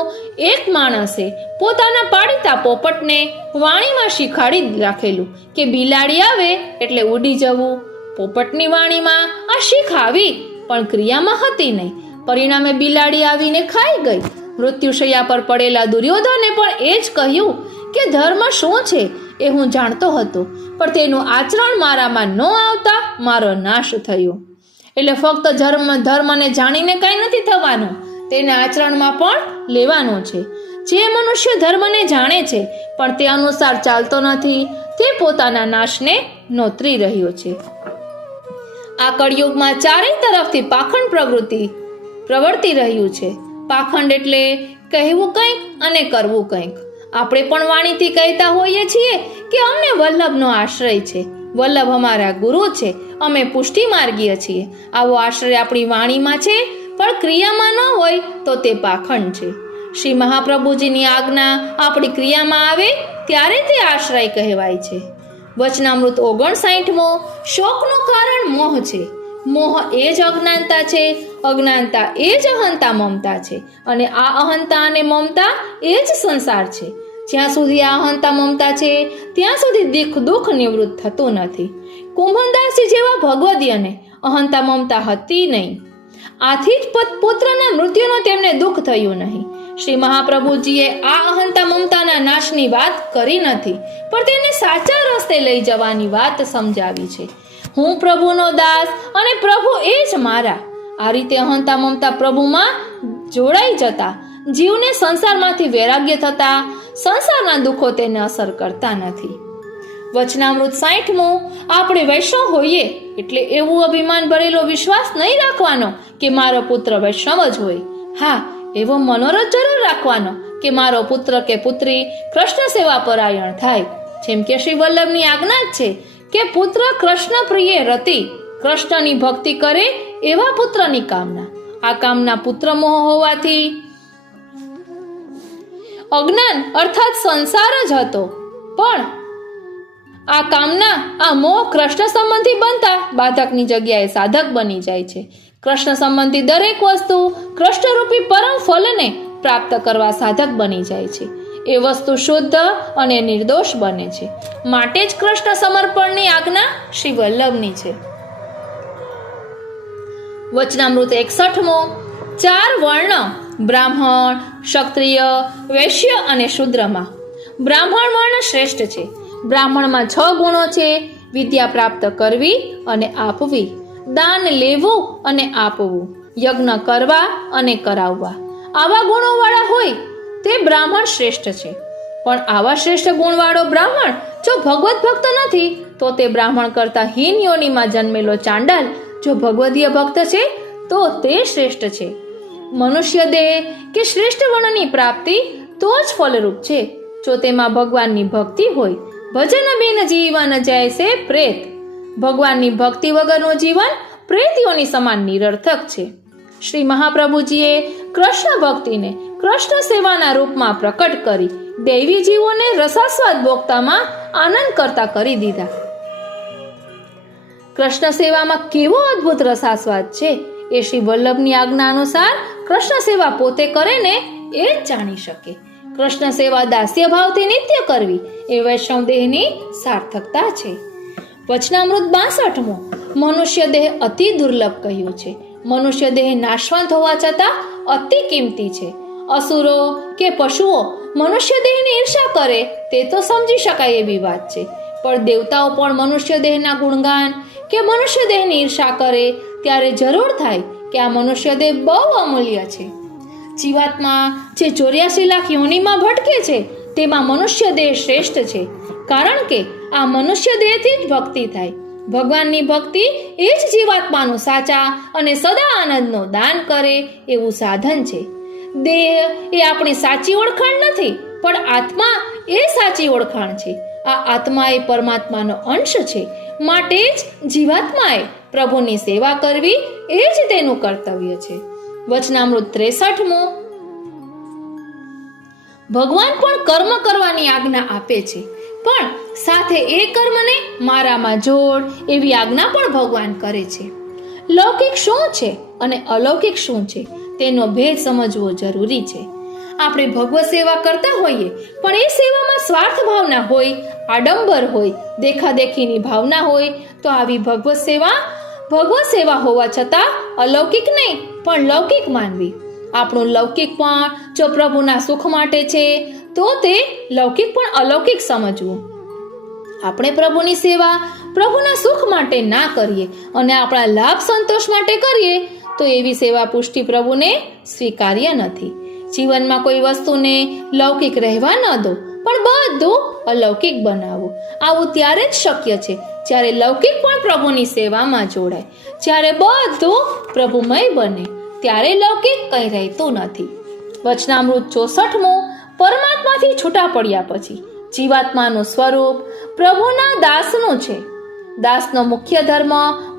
એક માણસે પોતાના પાડીતા પોપટને વાણીમાં શીખાડી રાખેલું કે બિલાડી આવે એટલે ઉડી જવું. પોપટની વાણીમાં આ શીખ આવી પણ ક્રિયામાં હતી નહીં. પરિણામે બિલાડી આવીને ખાઈ ગઈ. મૃત્યુશૈયા પર પડેલા દુર્યોધને પણ એ જ કહ્યું કે ધર્મ શું છે એ હું જાણતો હતો, પણ તેનું આચરણ મારામાં ન આવતા મારો નાશ થયો. એટલે ફક્ત ધર્મને જાણીને કાંઈ નથી થવાનું, તેને આચરણમાં પણ લેવાનું છે. જે મનુષ્ય ધર્મને જાણે છે પણ તે અનુસાર ચાલતો નથી, તે પોતાના નાશને નોતરી રહ્યો છે. આ કળિયુગમાં ચારેય તરફથી પાખંડ પ્રવર્તી રહ્યું છે. પાખંડ એટલે કહેવું કંઈક અને કરવું કંઈક. આપણે પણ વાણીથી કહેતા હોઈએ છીએ કે અમને વલ્લભનો આશ્રય છે, વલ્લભ અમારા ગુરુ છે, અમે પુષ્ટિ માર્ગીય છીએ. આવો આશ્રય આપણી વાણીમાં છે પણ ક્રિયામાં ન હોય તો તે પાખંડ છે. શ્રી મહાપ્રભુજીની આજ્ઞા આપણી ક્રિયામાં આવે ત્યારે તે આશ્રય કહેવાય છે. વચનામૃત 59મો, શોકનું કારણ મોહ છે. મોહ એ જ અજ્ઞાનતા છે, અજ્ઞાનતા એ જ અહંતા મમતા છે, અને આ અહંતા અને મમતા એ જ સંસાર છે. જ્યાં સુધી આ અહંતા મમતા છે ત્યાં સુધી દુઃખ નિવૃત્ત થતું નથી. કુંભનદાસજી જેવા ભગવદીયને અહંતા મમતા હતી નહીં, આથી જ પુત્રના મૃત્યુનો તેમને દુઃખ થયું નહીં. શ્રી મહાપ્રભુજીએ આ અહંતા મમતાના નાશની વાત કરી નથી, પણ તેને સાચા રસ્તે લઈ જવાની વાત સમજાવી છે. હું પ્રભુનો દાસ અને પ્રભુ એ જ મારા. આ રીતે અહંતા મમતા પ્રભુમાં જોડાઈ જતા જીવને સંસારમાંથી વૈરાગ્ય થતા સંસારના દુઃખો તેને અસર કરતા નથી. વચનામૃત 60મો, આપણે વૈષ્ણવ હોઈએ એટલે એવું અભિમાન ભરેલો વિશ્વાસ નહીં રાખવાનો કે મારો પુત્ર વૈષ્ણવ જ હોય. હા, એવો મનોરથ જરૂર રાખવાનો કે મારો પુત્ર કે પુત્રી કૃષ્ણ સેવા પરાયણ થાય. જેમ કે શ્રી વલ્લભની આજ્ઞા જ છે કે પુત્ર કૃષ્ણ પ્રિય રતિ, કૃષ્ણની ભક્તિ કરે એવા પુત્રની કામના. આ કામના પુત્ર મોહ હોવાથી અજ્ઞાન અર્થાત સંસાર જ હતો, પણ આ કામના આ મોહ કૃષ્ણ સંબંધી બનતા બાધકની જગ્યાએ સાધક બની જાય છે. કૃષ્ણ સંબંધી દરેક વસ્તુ કૃષ્ણરૂપી પરમ ફલને પ્રાપ્ત કરવા સાધક બની જાય છે. એ વસ્તુ શુદ્ધ અને નિર્દોષ બને છે. માટે જ કૃષ્ણ સમર્પણની આજ્ઞા શ્રી વલ્લભની છે. વચનામૃત 61મો, 4 વર્ણ બ્રાહ્મણ, ક્ષત્રિય, વૈશ્ય અને શૂદ્રમાં બ્રાહ્મણ વર્ણ શ્રેષ્ઠ છે. બ્રાહ્મણમાં 6 ગુણો છે: વિદ્યા પ્રાપ્ત કરવી અને આપવી, દાન લેવું અને આપવું, યજ્ઞ કરવા અને કરાવવા. આવા ગુણોવાળા હોય તે તે બ્રાહ્મણ શ્રેષ્ઠ છે. પણ આવા શ્રેષ્ઠ ગુણવાળો બ્રાહ્મણ જો ભગવત ભક્ત નથી તો તે બ્રાહ્મણ કરતા હીન યોનિમાં જન્મેલો ચાંડાલ જો ભગવદીય ભક્ત છે તો તે શ્રેષ્ઠ છે. મનુષ્ય દેહ કે શ્રેષ્ઠ વર્ણની પ્રાપ્તિ તો જ ફલરૂપ છે જો તેમાં ભગવાનની ભક્તિ હોય. ભજન બિન જીવન જૈસે પ્રેત. ભગવાનની ભક્તિ વગરનું જીવન પ્રેતીઓની સમાન નિરર્થક છે. શ્રી મહાપ્રભુજીએ કૃષ્ણ ભક્તિને કૃષ્ણ સેવાના રૂપમાં પ્રકટ કરી દૈવી જીવોને રસાસ્વાદ ભોગતામાં આનંદ કરતા કરી દીધા. કૃષ્ણ સેવામાં કેવો અદ્ભુત રસાસ્વાદ છે એ શ્રી વલ્લભની આજ્ઞા અનુસાર કૃષ્ણ સેવા પોતે કરે ને એ જ જાણી શકે. કૃષ્ણ સેવા દાસ્ય ભાવથી નિત્ય કરવી એ વૈષ્ણવ દેહની સાર્થકતા છે. વચનામૃત 62મો. મનુષ્ય દેહ અતિ દુર્લભ કહ્યું છે. મનુષ્ય દેહ નાશવંત હોવા છતાં અતિ કિંમતી છે. અસુરો કે પશુઓ મનુષ્ય દેહની ઈર્ષા કરે તે તો સમજી શકાય એવી વાત છે, પણ દેવતાઓ પણ મનુષ્ય દેહના ગુણગાન કે મનુષ્ય દેહની ઈર્ષા કરે ત્યારે જરૂર થાય કે આ મનુષ્ય દેહ બહુ અમૂલ્ય છે. જીવાત્મા જે 84 લાખ યોનિમાં ભટકે છે તેમાં મનુષ્ય દેહ શ્રેષ્ઠ છે, કારણ કે આ મનુષ્ય દેહથી જ ભક્તિ થાય. ભગવાનની ભક્તિ એ જ જીવાત્માનું સાચા અને સદા આનંદનો દાન કરે એવું સાધન છે. દેહ એ આપણી સાચી ઓળખાણ નથી, પણ આત્મા એ સાચી ઓળખાણ છે. આ આત્મા એ પરમાત્માનો અંશ છે, માટે જ જીવાત્માએ પ્રભુની સેવા કરવી એ જ તેનું કર્તવ્ય છે. વચનામૃત 63મો. ભગવાન પણ કર્મ કરવાની આજ્ઞા આપે છે, પણ સાથે એ કર્મને મારામાં જોડ એવી આજ્ઞા પણ ભગવાન કરે છે. લૌકિક શું છે અને અલૌકિક શું છે તેનો ભેદ સમજવો જરૂરી છે. આપણે ભગવત સેવા કરતા હોઈએ પણ એ સેવામાં સ્વાર્થ ભાવના હોય, આડંબર હોય, દેખાદેખીની ભાવના હોય તો આવી ભગવત સેવા હોવા છતાં અલૌકિક નહીં પણ લૌકિક માનવી. આપણું લૌકિક પણ જો પ્રભુના સુખ માટે છે તો તે લૌકિક પણ અલૌકિક સમજવું. આપણે પ્રભુની સેવા પ્રભુના સુખ માટે ના કરીએ અને આપણા લાભ સંતોષ માટે કરીએ તો એવી સેવા પુષ્ટિ પ્રભુને સ્વીકાર્ય નથી. જીવનમાં કોઈ વસ્તુને લૌકિક રહેવા ન દો પણ બધું અલૌકિક બનાવો. આવું ત્યારે જ શક્ય છે જ્યારે લૌકિક પણ પ્રભુની સેવામાં જોડાય. જ્યારે બધું પ્રભુમય બને ત્યારે લૌકિક કંઈ રહેતું નથી. વચનામૃત 64મો. પરમાત્માથી છૂટા પડ્યા પછી જીવાત્માનું સ્વરૂપ પ્રભુના દાસનું છે. દાસનો મુખ્ય ધર્મ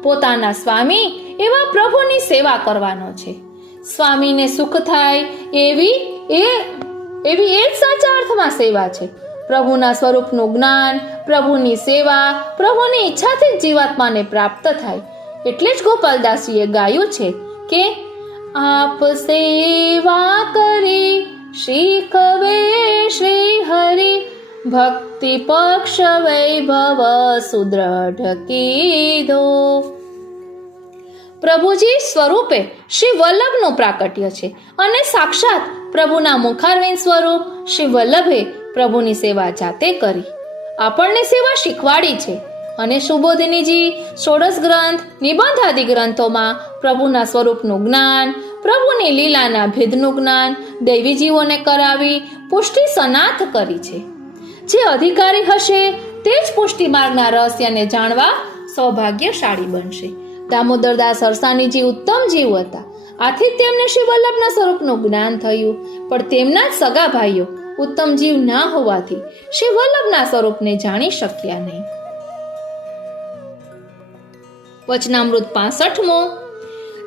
પોતાના સ્વામી એવા પ્રભુની સેવા કરવાનો છે. સ્વામીને સુખ થાય એવી એ જ સાચા અર્થમાં સેવા છે. પ્રભુના સ્વરૂપનું જ્ઞાન, પ્રભુની સેવા, પ્રભુની ઈચ્છાથી જ જીવાત્માને પ્રાપ્ત થાય. એટલે જ ગોપાલદાસજીએ ગાયું છે કે આપ સેવા કરી શીખવે શ્રી હરિ, ભક્તિ પક્ષ વૈભવ સુદ્રઢ કીધો. પ્રભુજી સ્વરૂપે શ્રી વલ્લભનું પ્રાકટ્ય છે અને સાક્ષાત પ્રભુના મુખારવિંદ સ્વરૂપ શ્રી વલ્લભે પ્રભુની સેવા જાતે કરી, આપણને સેવા શીખવાડી છે. અને સુબોધિનીજી 16 ગ્રંથ, નિબંધ આદિ ગ્રંથોમાં પ્રભુના સ્વરૂપનું જ્ઞાન, પ્રભુની લીલાના ભેદનું જ્ઞાન દૈવી જીવોને કરાવી પુષ્ટિ સનાથ કરી છે. જે અધિકારી હશે તે જ પુષ્ટિ માર્ગના રહસ્યને જાણવા સૌભાગ્યશાળી બનશે. દામોદરદાસ હરસાણીજી ઉત્તમ જીવ હતા, આથી તેમને શ્રી વલ્લભના સ્વરૂપનું જ્ઞાન થયું, પણ તેમના જ સગા ભાઈઓ ઉત્તમ જીવ ના હોવાથી શ્રી વલ્લભના સ્વરૂપને જાણી શક્યા નહીં. વચનામૃત 65મો.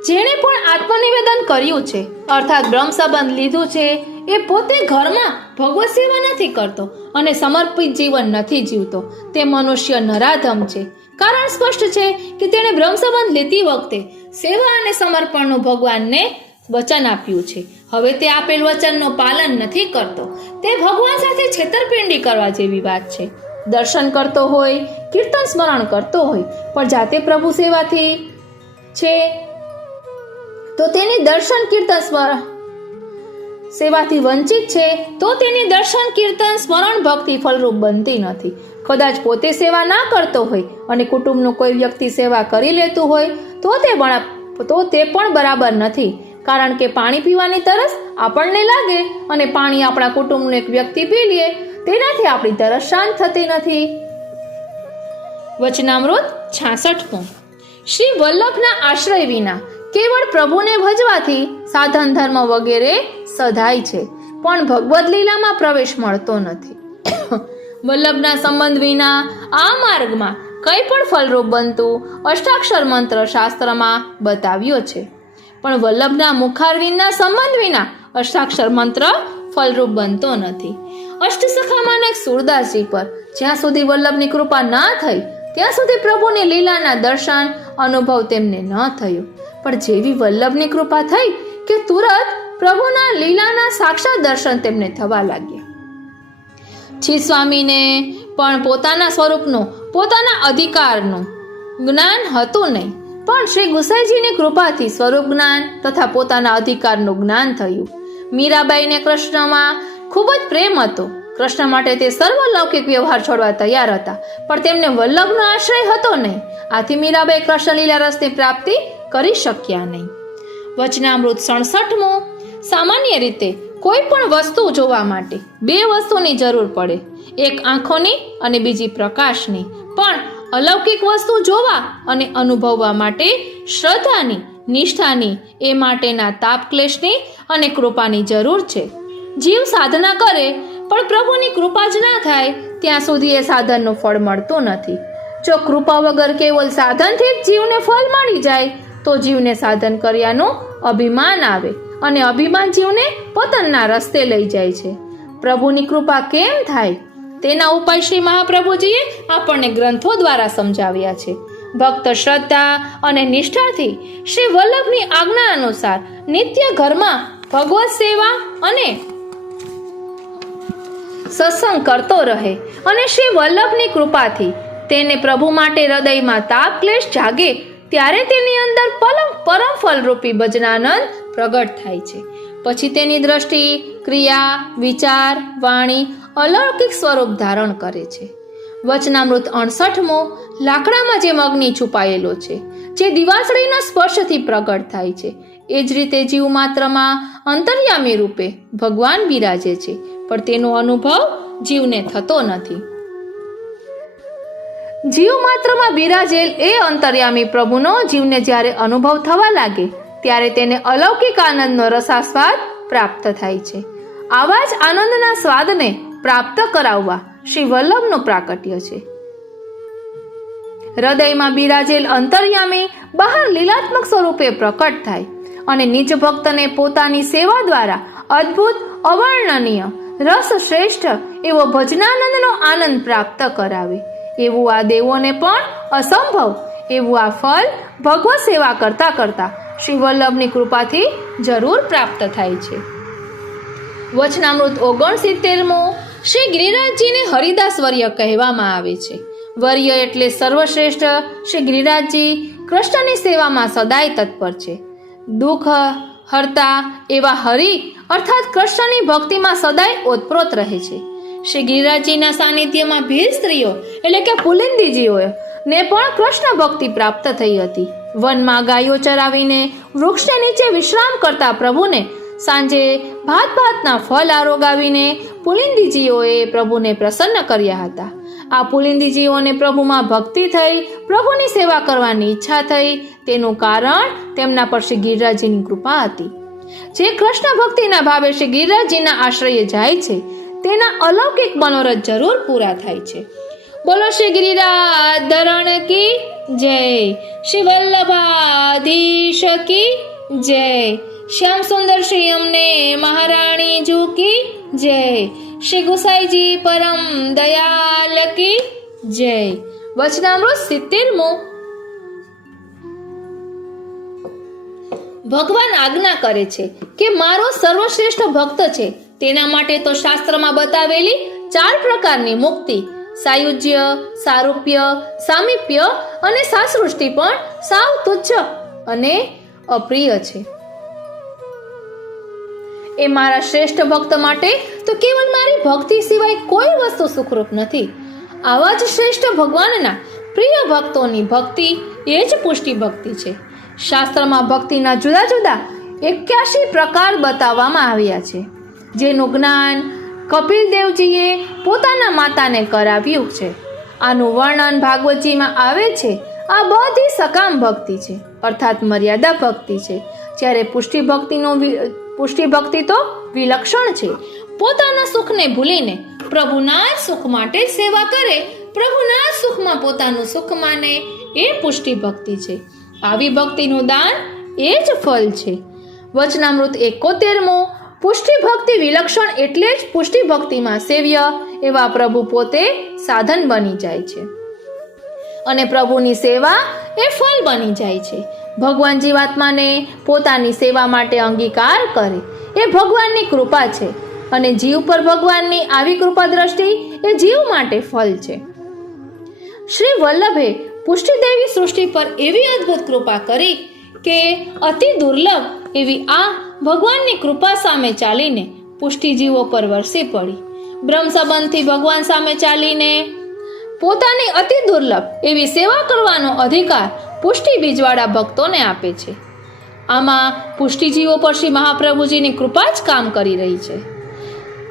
જેણે પણ આત્મનિવેદન કર્યું છે અર્થાત બ્રહ્મ સંબંધ લીધું છે એ પોતે ઘરમાં ભગવત સેવા નથી કરતો અને સમર્પિત જીવન નથી જીવતો તે મનુષ્ય નરાધમ છે. કારણ સ્પષ્ટ છે કે તેણે બ્રહ્મ સંબંધ લેતી વખતે સેવા અને સમર્પણનું ભગવાનને વચન આપ્યું છે. હવે તે આપેલ વચનનું પાલન નથી કરતો તે ભગવાન સાથે છેતરપિંડી કરવા જેવી વાત છે. દર્શન કરતો હોય, કીર્તન સ્મરણ કરતો હોય પણ જાતે પ્રભુ સેવાથી છે તો તેની દર્શન કીર્તન સ્મરણ સેવાથી વંચિત છે તો તેની દર્શન કીર્તન સ્મરણ ભક્તિ ફલરૂપ બનતી નથી. કદાચ પોતે સેવા ના કરતો હોય અને કુટુંબનું કોઈ વ્યક્તિ સેવા કરી લેતું હોય તો તે પણ બરાબર નથી. કારણ કે પાણી પીવાની તરસ આપણને લાગે અને પાણી આપણા કુટુંબનું એક વ્યક્તિ પી લે તેનાથી આપણી તરસ શાંત થતી નથી. વચનામૃત 66. શ્રી વલ્લભના આશ્રય વિના કેવળ પ્રભુને ભજવાથી સાધન ધર્મ વગેરે સધાય છે, પણ ભગવદ લીલામાં પ્રવેશ મળતો નથી. વલ્લભના સંબંધ વિના આ માર્ગમાં કંઈ પણ ફલરૂપ બનતું અષ્ટાક્ષર મંત્ર શાસ્ત્રમાં બતાવ્યો છે, પણ વલ્લભના મુખારવિંદના સંબંધ વિના અષ્ટાક્ષર મંત્ર ફલરૂપ બનતો નથી. અષ્ટસખામાંના એક સુરદાસજી પર જ્યાં સુધી વલ્લભની કૃપા ના થઈ ત્યાં સુધી પ્રભુની લીલાના દર્શન અનુભવ તેમને ન થયો, પણ જેવી વલ્લભની કૃપા થઈ કે તુરત પ્રભુના લીલાના સાક્ષાત દર્શન તેમને થવા લાગ્યા. છી સ્વામીને પણ પોતાના સ્વરૂપનું, પોતાના અધિકારનું જ્ઞાન હતું નહીં, પણ શ્રી ગુસાઈજીની કૃપાથી સ્વરૂપ જ્ઞાન તથા પોતાના અધિકારનું જ્ઞાન થયું. મીરાબાઈને કૃષ્ણમાં ખૂબ જ પ્રેમ હતો. કૃષ્ણ માટે તે સર્વલૌકિક વ્યવહાર છોડવા તૈયાર હતા, પણ તેમને વલ્લભનો આશ્રય હતો નહીં. આથી મીરાબાઈ કૃષ્ણ લીલા રસની પ્રાપ્તિ કરી શક્યા નહીં. વચનામૃત 67. સામાન્ય રીતે કોઈ પણ વસ્તુ જોવા માટે બે વસ્તુની જરૂર પડે, એક આંખોની અને બીજી પ્રકાશની. પણ અલૌકિક વસ્તુ જોવા અને અનુભવવા માટે શ્રદ્ધાની, નિષ્ઠાની, એ માટેના તાપ ક્લેશની અને કૃપાની જરૂર છે. જીવ સાધના કરે પણ પ્રભુની કૃપા જ ના થાય ત્યાં સુધી એ સાધનનું ફળ મળતું નથી. જો કૃપા વગર કેવલ સાધનથી જ જીવને ફળ મળી જાય તો જીવને સાધન કર્યાનું અભિમાન આવે અને અભિમાન જીવને પતનના રસ્તે લઈ જાય છે. પ્રભુની કૃપા કેમ થાય તેના ઉપાય શ્રી મહાપ્રભુજીએ આપણને ગ્રંથો દ્વારા સમજાવ્યા છે. ભક્ત શ્રદ્ધા અને નિષ્ઠાથી શ્રી વલ્લભની આજ્ઞા અનુસાર નિત્ય ઘરમાં ભગવત સેવા અને સત્સંગ કરતો રહે અને શ્રી વલ્લભની કૃપાથી તેને પ્રભુ માટે હૃદયમાં તાપ ક્લેશ જાગે ત્યારે તેની અંદર પરમ ફલરૂપી ભજનાનંદ પ્રગટ થાય છે. પછી તેની દ્રષ્ટિ, ક્રિયા, વિચાર, વાણી અલૌકિક સ્વરૂપ ધારણ કરે છે. વચનામૃત 68. લાકડામાં જેમ અગ્નિ છુપાયેલો છે, જે દિવાસળીના સ્પર્શથી પ્રગટ થાય છે, એ જ રીતે જીવ માત્રમાં અંતર્યામી રૂપે ભગવાન બિરાજે છે, પણ તેનો અનુભવ જીવને થતો નથી. જીવ માત્રમાં બિરાજેલ એ અંતર્યામી પ્રભુનો જીવને જ્યારે અનુભવ થવા લાગે ત્યારે તેને અલૌકિક આનંદનો રસાસ્વાદ પ્રાપ્ત થાય છે. આવા જ આનંદના સ્વાદને પ્રાપ્ત કરાવવા શ્રી વલ્લભનું પ્રાકટ્ય છે. હૃદયમાં બિરાજેલ અંતર્યામી બહાર લીલાત્મક સ્વરૂપે પ્રકટ થાય અને નિજ ભક્તને પોતાની સેવા દ્વારા અદ્ભુત, અવર્ણનીય, રસ શ્રેષ્ઠ એવો ભજનાનંદનો આનંદ પ્રાપ્ત કરાવે. એવું આ દેવોને પણ અસંભવ એવું આ ફળ ભગવત સેવા કરતા કરતા શ્રી વલ્લભની કૃપાથી જરૂર પ્રાપ્ત થાય છે. વચનામૃત 69. શ્રી ગિરિરાજજીને હરિદાસ વર્ય કહેવામાં આવે છે. વર્ય એટલે સર્વશ્રેષ્ઠ શ્રી ગિરિરાજજી કૃષ્ણની સેવામાં સદાય તત્પર છે. દુઃખ હરતા એવા હરિ અર્થાત કૃષ્ણની ભક્તિમાં સદાય ઓતપ્રોત રહે છે. શ્રી ગિરિરાજજીના સાનિધ્યમાં ભીલ સ્ત્રીઓ એટલે કે પુલિંદીજીઓએ ને પણ કૃષ્ણ ભક્તિ પ્રાપ્ત થઈ હતી. વનમાં ગાયો ચરાવીને વૃક્ષને નીચે વિશ્રામ કરતા પ્રભુને સાંજે ભાતના ફળ આરોગાવીને પુલિંદીજીઓએ પ્રભુને પ્રસન્ન કર્યા હતા. આ પુલિંદીજીઓને પ્રભુમાં ભક્તિ થઈ, પ્રભુની સેવા કરવાની ઈચ્છા થઈ. તેનું કારણ તેમના પર શ્રી ગિરિરાજજીની કૃપા હતી. જે કૃષ્ણ ભક્તિના ભાવે શ્રી ગિરિરાજજીના આશ્રયે જાય છે તેના અલૌકિક મનોરથ જરૂર પૂરા થાય છે. બોલો શ્રી ગિરિરાજ ધરણ કી જય, શ્રી વલ્લભાધીશ કી જય, શ્યામ સુંદર શ્રી અમને મહારાણી જુ કી જય, શ્રી ગુસાઈજી પરમ દયાલ કી જય. વચનામૃત 70. ભગવાન આજ્ઞા કરે છે કે મારો સર્વશ્રેષ્ઠ ભક્ત છે તેના માટે તો શાસ્ત્રમાં બતાવેલી 4 પ્રકારની મુક્તિ, સાયુજ્ય, સારૂપ્ય, સામીપ્ય અને સાસૃષ્ટિ પણ સાવ તુચ્છ અને અપ્રિય છે. એ મારા શ્રેષ્ઠ ભક્ત માટે તો કેવલ મારી ભક્તિ સિવાય કોઈ વસ્તુ સુખરૂપ નથી. આવા જ શ્રેષ્ઠ ભગવાનના પ્રિય ભક્તોની ભક્તિ એ જ પુષ્ટિ ભક્તિ છે. શાસ્ત્રમાં ભક્તિના જુદા જુદા 81 પ્રકાર બતાવવામાં આવ્યા છે, જેનું જ્ઞાન કપિલ દેવજીએ પોતાના માતાને કરાવ્યું છે. આનું વર્ણન ભાગવતજીમાં આવે છે. આ બધી સકામ ભક્તિ છે, અર્થાત મર્યાદા ભક્તિ છે, જ્યારે પુષ્ટિ ભક્તિ તો વિલક્ષણ છે. પોતાના સુખને ભૂલીને પ્રભુના જ સુખ માટે સેવા કરે, પ્રભુના જ સુખમાં પોતાનું સુખ માને, એ પુષ્ટિ ભક્તિ છે. આવી ભક્તિનું દાન એ જ ફળ છે. વચનામૃત 71મો. પુષ્ટિ ભક્તિ વિલક્ષણ એટલે જ પુષ્ટિ ભક્તિમાં સેવ્ય એવા પ્રભુ પોતે સાધન બની જાય છે અને પ્રભુની સેવા એ ફળ બની જાય છે. ભગવાન જીવાત્માને પોતાની સેવા માટે અંગીકાર કરે એ ભગવાનની કૃપા છે અને જીવ પર ભગવાનની આવી કૃપા દ્રષ્ટિ એ જીવ માટે ફળ છે. શ્રી વલ્લભે પુષ્ટિદેવી સૃષ્ટિ પર એવી અદ્ભુત કૃપા કરી કે અતિ દુર્લભ એવી આ ભગવાનની કૃપા સામે ચાલીને પુષ્ટિ જીવો પર વરસી પડી. બ્રહ્મ સંબંધથી ભગવાન સામે ચાલીને પોતાની અતિ દુર્લભ એવી સેવા કરવાનો અધિકાર પુષ્ટિ બીજવાળા ભક્તોને આપે છે. આમાં પુષ્ટિ જીવો પર શ્રી મહાપ્રભુજીની કૃપા જ કામ કરી રહી છે.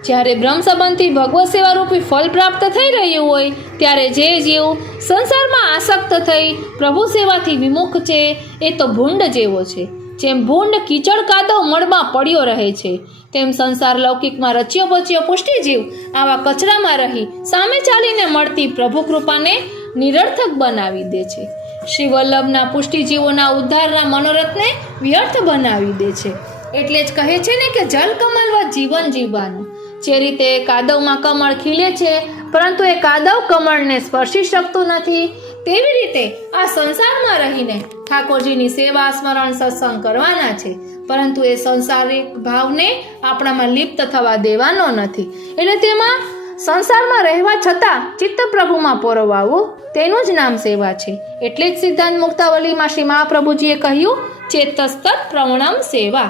જ્યારે બ્રહ્મ સંબંધથી ભગવત સેવા રૂપી ફળ પ્રાપ્ત થઈ રહ્યું હોય ત્યારે જે જીવ સંસારમાં આસક્ત થઈ પ્રભુ સેવાથી વિમુખ છે એ તો ભૂંડ જેવો છે. જેમ ભૂંડ કીચડ કાદવ મળમાં પડ્યો રહે છે, તેમ સંસાર લૌકિકમાં રચ્યો પચ્યો પુષ્ટિ જીવ આવા કચરામાં રહી સામે ચાલીને મળતી પ્રભુ કૃપાને નિરર્થક બનાવી દે છે. શ્રી વલ્લભના પુષ્ટિ જીવોના ઉદ્ધારના મનોરથને વ્યર્થ બનાવી દે છે. એટલે જ કહે છે ને કે જલ કમલવત જીવન જીવવાનું. જે રીતે કાદવમાં કમળ ખીલે છે પરંતુ એ કાદવ કમળને સ્પર્શી શકતું નથી, તેવી રીતે આ સંસારમાં રહીને ઠાકોરજીની સેવા સ્મરણ સત્સંગ કરવાના છે, પરંતુ એ સંસારિક ભાવને આપણામાં લિપ્ત થવા દેવાનો નથી. એટલે તેમાં સંસારમાં રહેવા છતાં ચિત્ત પ્રભુમાં પરોવાવું તેનું જ નામ સેવા છે. એટલે જ સિદ્ધાંત મુક્તાવલીમાં શ્રી મહાપ્રભુજીએ કહ્યું ચેતસ્તત પ્રવણમ સેવા.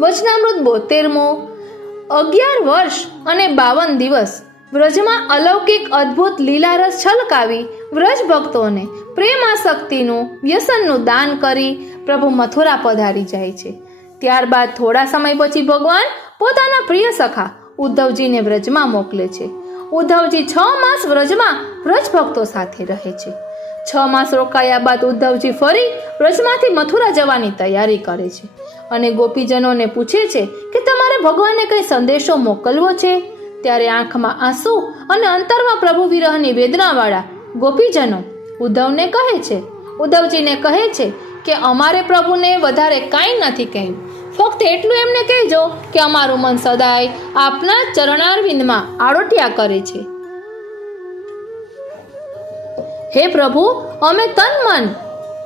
વચનામૃત 72મો. 11 વર્ષ અને 52 દિવસ વ્રજમાં અલૌકિક અદ્ભુત લીલારસ છલકાવી વ્રજ ભક્તોને પ્રેમાસક્તિનું વ્યસનનું દાન કરી પ્રભુ મથુરા પધારી જાય છે. ત્યારબાદ થોડા સમય પછી ભગવાન પોતાના પ્રિય સખા ઉદ્ધવજીને વ્રજમાં મોકલે છે. ઉદ્ધવજી 6 માસ વ્રજમાં વ્રજ ભક્તો સાથે રહે છે. 6 માસ રોકાયા બાદ ઉદ્ધવજી ફરી વ્રજમાંથી મથુરા જવાની તૈયારી કરે છે અને ગોપીજનોને પૂછે છે કે તમારે ભગવાનને કંઈ સંદેશો મોકલવો છે. ત્યારે આંખમાં આંસુ અને અંતરમાં પ્રભુ વિરહની વેદનાવાળા ગોપીજનો ઉદ્ધવજીને કહે છે કે અમારે પ્રભુને વધારે કાંઈ નથી કહ્યું, ફક્ત એટલું એમને કહેજો કે અમારું મન સદાય આપના ચરણારવિંદમાં આળોટ્યા કરે છે. હે પ્રભુ, અમે તન મન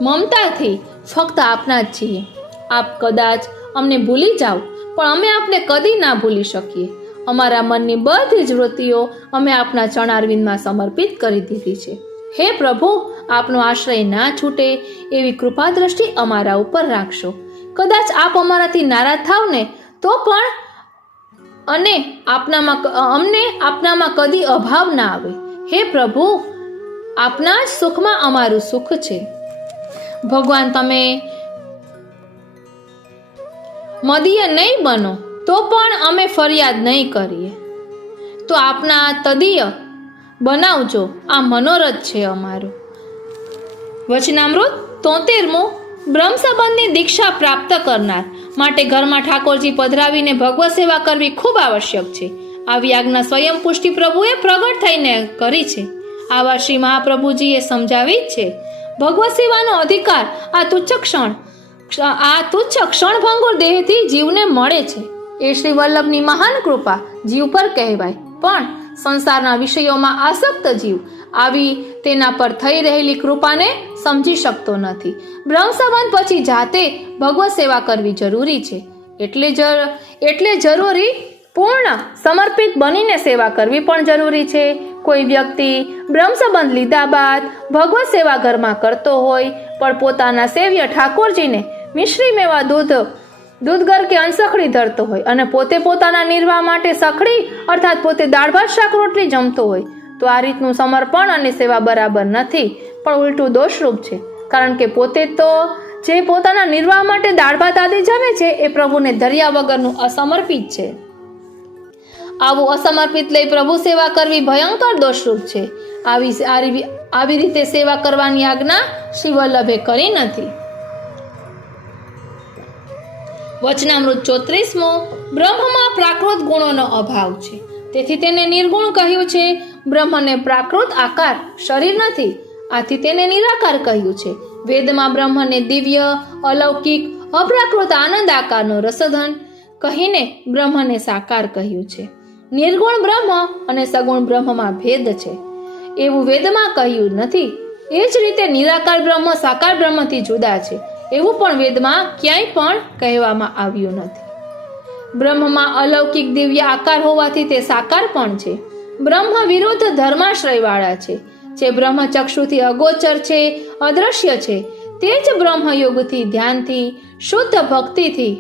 મમતાથી ફક્ત આપના જ છીએ. આપ કદાચ અમને ભૂલી જાઓ પણ અમે આપને કદી ના ભૂલી શકીએ. અમારા મનની બધી જ વૃત્તિઓ અમે આપના ચરણારવિંદમાં સમર્પિત કરી દીધી છે. હે પ્રભુ, આપનો આશ્રય ના છૂટે એવી કૃપા દ્રષ્ટિ અમારા ઉપર રાખશો. કદાચ આપ અમારાથી નારાજ થાવ ને તો પણ અમને આપનામાં કદી અભાવ ના આવે. હે પ્રભુ, આપના જ સુખમાં અમારું સુખ છે. ભગવાન, તમે મદીય નહીં બનો તો પણ અમે ફરિયાદ નહીં કરીએ, તો આપના તદીય બનાવજો, આ મનોરથ છે અમારો. વચનામૃત 73મો. બ્રહ્મ સંબંધની દીક્ષા પ્રાપ્ત કરનાર માટે ઘરમાં ઠાકોરજી પધરાવીને ભગવત સેવા કરવી ખૂબ આવશ્યક છે. આવી આજ્ઞા સ્વયં પુષ્ટિ પ્રભુએ પ્રગટ થઈને કરી છે. આવા શ્રી મહાપ્રભુજીએ સમજાવી જ છે. ભગવત સેવાનો અધિકાર આ તુચ્છ ક્ષણભંગુર દેહથી જીવને મળે છે. એ શ્રી વલ્લભની મહાન કૃપા જીવ પર કહેવાય. પણ સંસારના વિષયોમાં આસક્ત જીવ આવી તેના પર થઈ રહેલી કૃપાને સમજી શકતો નથી. બ્રહ્મ સંબંધ પછી જાતે ભગવત સેવા કરવી જરૂરી છે. એટલે જરૂરી પૂર્ણ સમર્પિત બનીને સેવા કરવી પણ જરૂરી છે. કોઈ વ્યક્તિ બ્રહ્મ સંબંધ લીધા બાદ ભગવત સેવા ઘરમાં કરતો હોય પણ પોતાના સેવ્ય ઠાકોરજીને મિશ્રી મેવા દૂધગર કે અનસખડી ધરતો હોય અને પોતે પોતાના નિર્વાહ માટે સખડી અર્થાત પોતે દાળ ભાત શાક રોટલી જમતો હોય તો આ રીતનું સમર્પણ અને સેવા બરાબર નથી, પણ ઉલટું દોષરૂપ છે. કારણ કે પોતે તો જે પોતાના નિર્વાહ માટે દાળ ભાત આદિ જમે છે એ પ્રભુને ધર્યા વગરનું અસમર્પિત છે. આવું અસમર્પિત લઈ પ્રભુ સેવા કરવી ભયંકર દોષરૂપ છે. આવી રીતે સેવા કરવાની આજ્ઞા શ્રી વલ્લભે કરી નથી. વચનામૃત 34મો. બ્રહ્મમાં પ્રાકૃત ગુણોનો અભાવ છે, તેથી તેને નિર્ગુણ કહ્યું છે. બ્રહ્મને પ્રાકૃત આકાર શરીર નથી, આથી તેને નિરાકાર કહ્યું છે. વેદમાં બ્રહ્મને દિવ્ય, અલૌકિક, અપ્રાકૃત આનંદ આકારનો રસધન કહીને બ્રહ્મને સાકાર કહ્યું છે. નિર્ગુણ બ્રહ્મ અને સગુણ બ્રહ્મમાં ભેદ છે એવું વેદમાં કહ્યું નથી. એ જ રીતે નિરાકાર બ્રહ્મ સાકાર બ્રહ્મથી જુદા છે એવું પણ વેદમાં ક્યાંય પણ કહેવામાં આવ્યું નથી. બ્રહ્મમાં અલૌકિક દિવ્ય આકાર હોવાથી તે સાકાર પણ છે. બ્રહ્મ વિરુદ્ધ ધર્માશ્રયવાળા છે. જે બ્રહ્મ ચક્ષુથી અગોચર છે, અદ્રશ્ય છે, તે જ બ્રહ્મયોગથી, ધ્યાનથી, શુદ્ધ ભક્તિથી,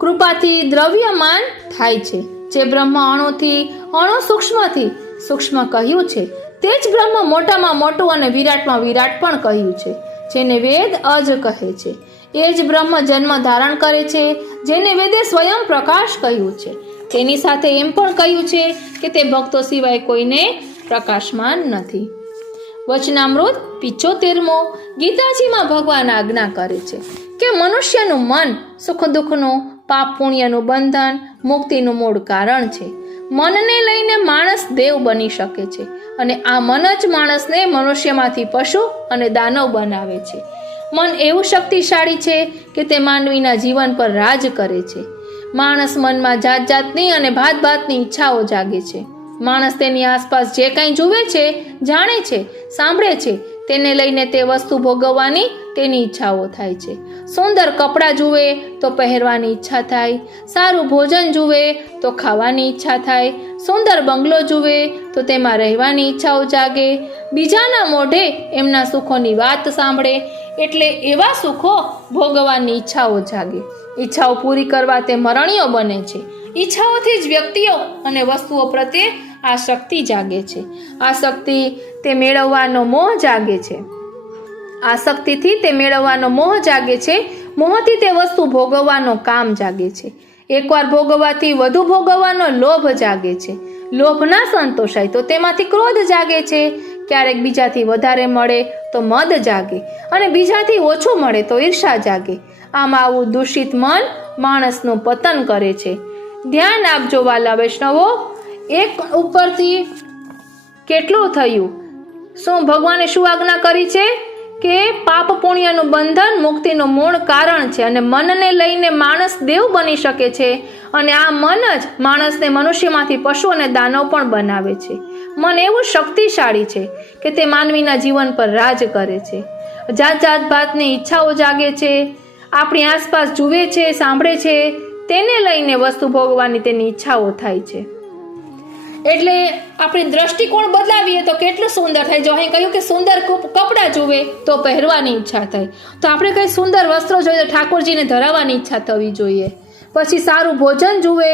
કૃપાથી દ્રવ્યમાન થાય છે. જે બ્રહ્મ અણુથી, અણુ સૂક્ષ્મથી સૂક્ષ્મ કહ્યું છે, તે જ બ્રહ્મ મોટામાં મોટું અને વિરાટમાં વિરાટ પણ કહ્યું છે, જેને વેદ અજ કહે છે. એ જ બ્રહ્મ જન્મ ધારણ કરે છે, જેને વેદે સ્વયં પ્રકાશ કહ્યું છે. તેની સાથે એમ પણ કહ્યું છે કે તે ભક્તો સિવાય કોઈને પ્રકાશમાન નથી. વચનામૃત 75મો. ગીતાજીમાં ભગવાન આજ્ઞા કરે છે કે મનુષ્યનું મન સુખ દુઃખનું, પાપ પુણ્યનું બંધન, મુક્તિનું મૂળ કારણ છે. મનને લઈને માણસ દેવ બની શકે છે અને આ મન જ માણસને મનુષ્યમાંથી પશુ અને દાનવ બનાવે છે. મન એવું શક્તિશાળી છે કે તે માનવીના જીવન પર રાજ કરે છે. માણસ મનમાં જાત જાતની અને ભાત ભાતની ઈચ્છાઓ જાગે છે. માણસ તેની આસપાસ જે કંઈ જુએ છે, જાણે છે, સાંભળે છે, તેને લઈને તે વસ્તુ ભોગવવાની તેની ઈચ્છાઓ થાય છે. સુંદર કપડાં જુએ તો પહેરવાની ઈચ્છા થાય, સારું ભોજન જુએ તો ખાવાની ઈચ્છા થાય, સુંદર બંગલો જુએ તો તેમાં રહેવાની ઈચ્છાઓ જાગે, બીજાના મોઢે એમના સુખોની વાત સાંભળે એટલે એવા સુખો ભોગવવાની ઈચ્છાઓ જાગે. ઈચ્છાઓ પૂરી કરવા તે મરણીયો બને છે. ઈચ્છાઓથી જ વ્યક્તિઓ અને વસ્તુઓ પ્રત્યે આસક્તિ જાગે છે. આસક્તિ તે મેળવવાનો મોહ જાગે છે. આસક્તિથી તે મેળવવાનો મોહ જાગે છે. મોહથી તે વસ્તુ ભોગવવાનો કામ જાગે છે. એકવાર ભોગવવાથી વધુ ભોગવવાનો લોભ જાગે છે. લોભ ના સંતોષાય તો તેમાંથી ક્રોધ જાગે છે. ક્યારેક બીજાથી વધારે મળે તો મદ જાગે અને બીજાથી ઓછું મળે તો ઈર્ષા જાગે. આમ આવું દૂષિત મન માણસનું પતન કરે છે. ધ્યાન આપજો વાલા વૈષ્ણવો, એક ઉપરથી કેટલું થયું. શું ભગવાને શું આજ્ઞા કરી છે કે પાપ પુણ્યનું બંધન મુક્તિનું મૂળ કારણ છે અને મનને લઈને માણસ દેવ બની શકે છે અને આ મન જ માણસને મનુષ્યમાંથી પશુ અને દાનવ પણ બનાવે છે. મન એવું શક્તિશાળી છે કે તે માનવીના જીવન પર રાજ કરે છે. જાત જાત ભાતની ઈચ્છાઓ જાગે છે. આપણી આસપાસ જુએ છે, સાંભળે છે, તેને લઈને વસ્તુ ભોગવવાની તેની ઈચ્છાઓ થાય છે. એટલે આપણી દ્રષ્ટિકોણ બદલાવીએ તો કેટલું સુંદર થાય. જો અહીં કહ્યું કે સુંદર કપડાં જુએ તો પહેરવાની ઈચ્છા થાય, તો આપણે કંઈ સુંદર વસ્ત્રો જોઈએ ઠાકોરજીને ધરાવવાની ઈચ્છા થવી જોઈએ. પછી સારું ભોજન જુએ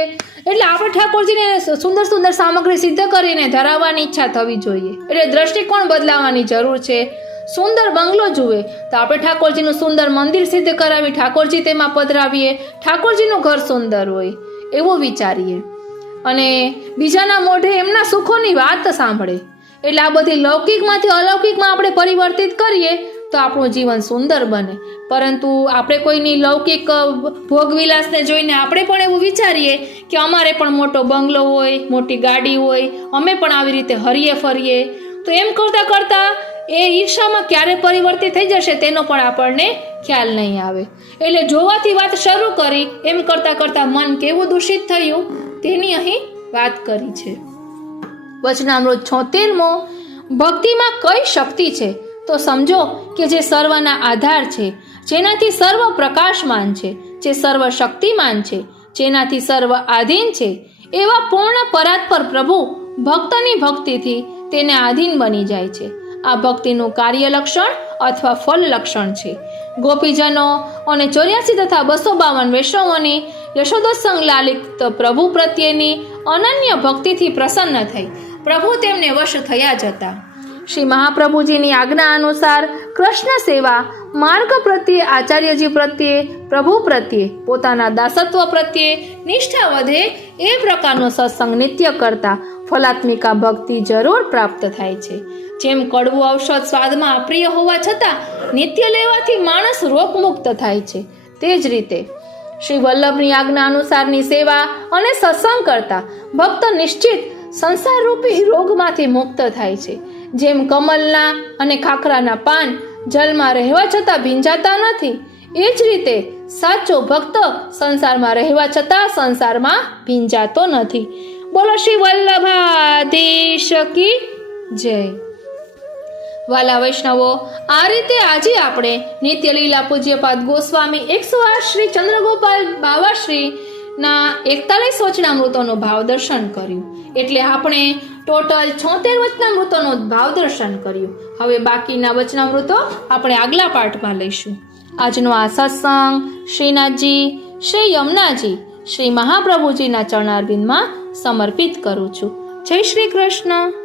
એટલે આપણે ઠાકોરજીને સુંદર સુંદર સામગ્રી સિદ્ધ કરીને ધરાવવાની ઈચ્છા થવી જોઈએ. એટલે દ્રષ્ટિકોણ બદલાવાની જરૂર છે. સુંદર બંગલો જુએ તો આપણે ઠાકોરજીનું સુંદર મંદિર સિદ્ધ કરાવી ઠાકોરજી તેમાં પધરાવીએ, ઠાકોરજીનું ઘર સુંદર હોય એવું વિચારીએ અને બીજાના મોઢે એમના સુખોની વાત સાંભળે. એટલે આ બધી લૌકિકમાંથી અલૌકિકમાં આપણે પરિવર્તિત કરીએ તો આપણું જીવન સુંદર બને. પરંતુ આપણે કોઈની લૌકિક ભોગવિલાસને જોઈને આપણે પણ એવું વિચારીએ કે અમારે પણ મોટો બંગલો હોય, મોટી ગાડી હોય, અમે પણ આવી રીતે હરીએ ફરીએ, તો એમ કરતાં કરતાં એ ઈર્ષામાં ક્યારે પરિવર્તિત થઈ જશે તેનો પણ આપણને ખ્યાલ નહીં આવે. એટલે જોવાથી વાત શરૂ કરી, એમ કરતાં કરતાં મન કેવું દૂષિત થયું તેની અહીં વાત કરી છે. વચનામૃત 76મો. ભક્તિમાં કઈ શક્તિ છે તો સમજો કે જે સર્વના આધાર છે, જેનાથી સર્વ પ્રકાશમાન છે, જે સર્વ શક્તિમાન છે, જેનાથી સર્વ આધીન છે, એવા પૂર્ણ પરાત્પર પ્રભુ ભક્તની ભક્તિથી તેને આધીન બની જાય છે. આ ભક્તિનું કાર્ય લક્ષણ અથવા ફલ લક્ષણ છે. ગોપીજનો અને 84 તથા 252 વૈષ્ણવોની યશોદોત્સંગ લાલિત પ્રભુ પ્રત્યેની અનન્ય ભક્તિથી પ્રસન્ન થઈ પ્રભુ તેમને વશ થયા જ હતા. શ્રી મહાપ્રભુજીની આજ્ઞા અનુસાર કૃષ્ણ સેવા, માર્ગ પ્રત્યે, આચાર્યજી પ્રત્યે, પ્રભુ પ્રત્યે, પોતાના દાસત્વ પ્રત્યે નિષ્ઠા વધે એ પ્રકારનો સત્સંગ નિત્ય કરતા ફલાત્મિકા ભક્તિ જરૂર પ્રાપ્ત થાય છે. જેમ કડવું ઔષધ સ્વાદમાં અપ્રિય હોવા છતાં નિત્ય લેવાથી માણસ રોગમુક્ત થાય છે, તે જ રીતે શ્રી વલ્લભની આજ્ઞા અનુસારની સેવા અને સત્સંગ કરતા ભક્ત નિશ્ચિત સંસારરૂપી રોગમાંથી મુક્ત થાય છે. જેમ કમલના અને ખાખરાના પાન જલમાં રહેવા છતાં ભીંજાતા નથી, એ જ રીતે સાચો ભક્ત સંસારમાં રહેવા છતાં સંસારમાં ભીંજાતો નથી. બોલો શ્રી વલ્લભાધીશ કી જય. વાલા વૈષ્ણવો, આ રીતે આજે આપણે નિત્ય લીલા પૂજ્યપાદ ગોસ્વામી 108 શ્રી ચંદ્રગોપાલ બાવાશ્રી ના 41 વચનામૃતોનું ભાવ દર્શન કર્યું. એટલે આપણે ટોટલ 76 વચનામૃતોનું ભાવ દર્શન કર્યું. હવે બાકીના વચનામૃતો આપણે આગલા પાઠમાં લઈશું. આજનો આ સત્સંગ શ્રીનાથજી, શ્રી યમુનાજી, શ્રી મહાપ્રભુજીના ચરણારવિંદમાં સમર્પિત કરું છું. જય શ્રી કૃષ્ણ.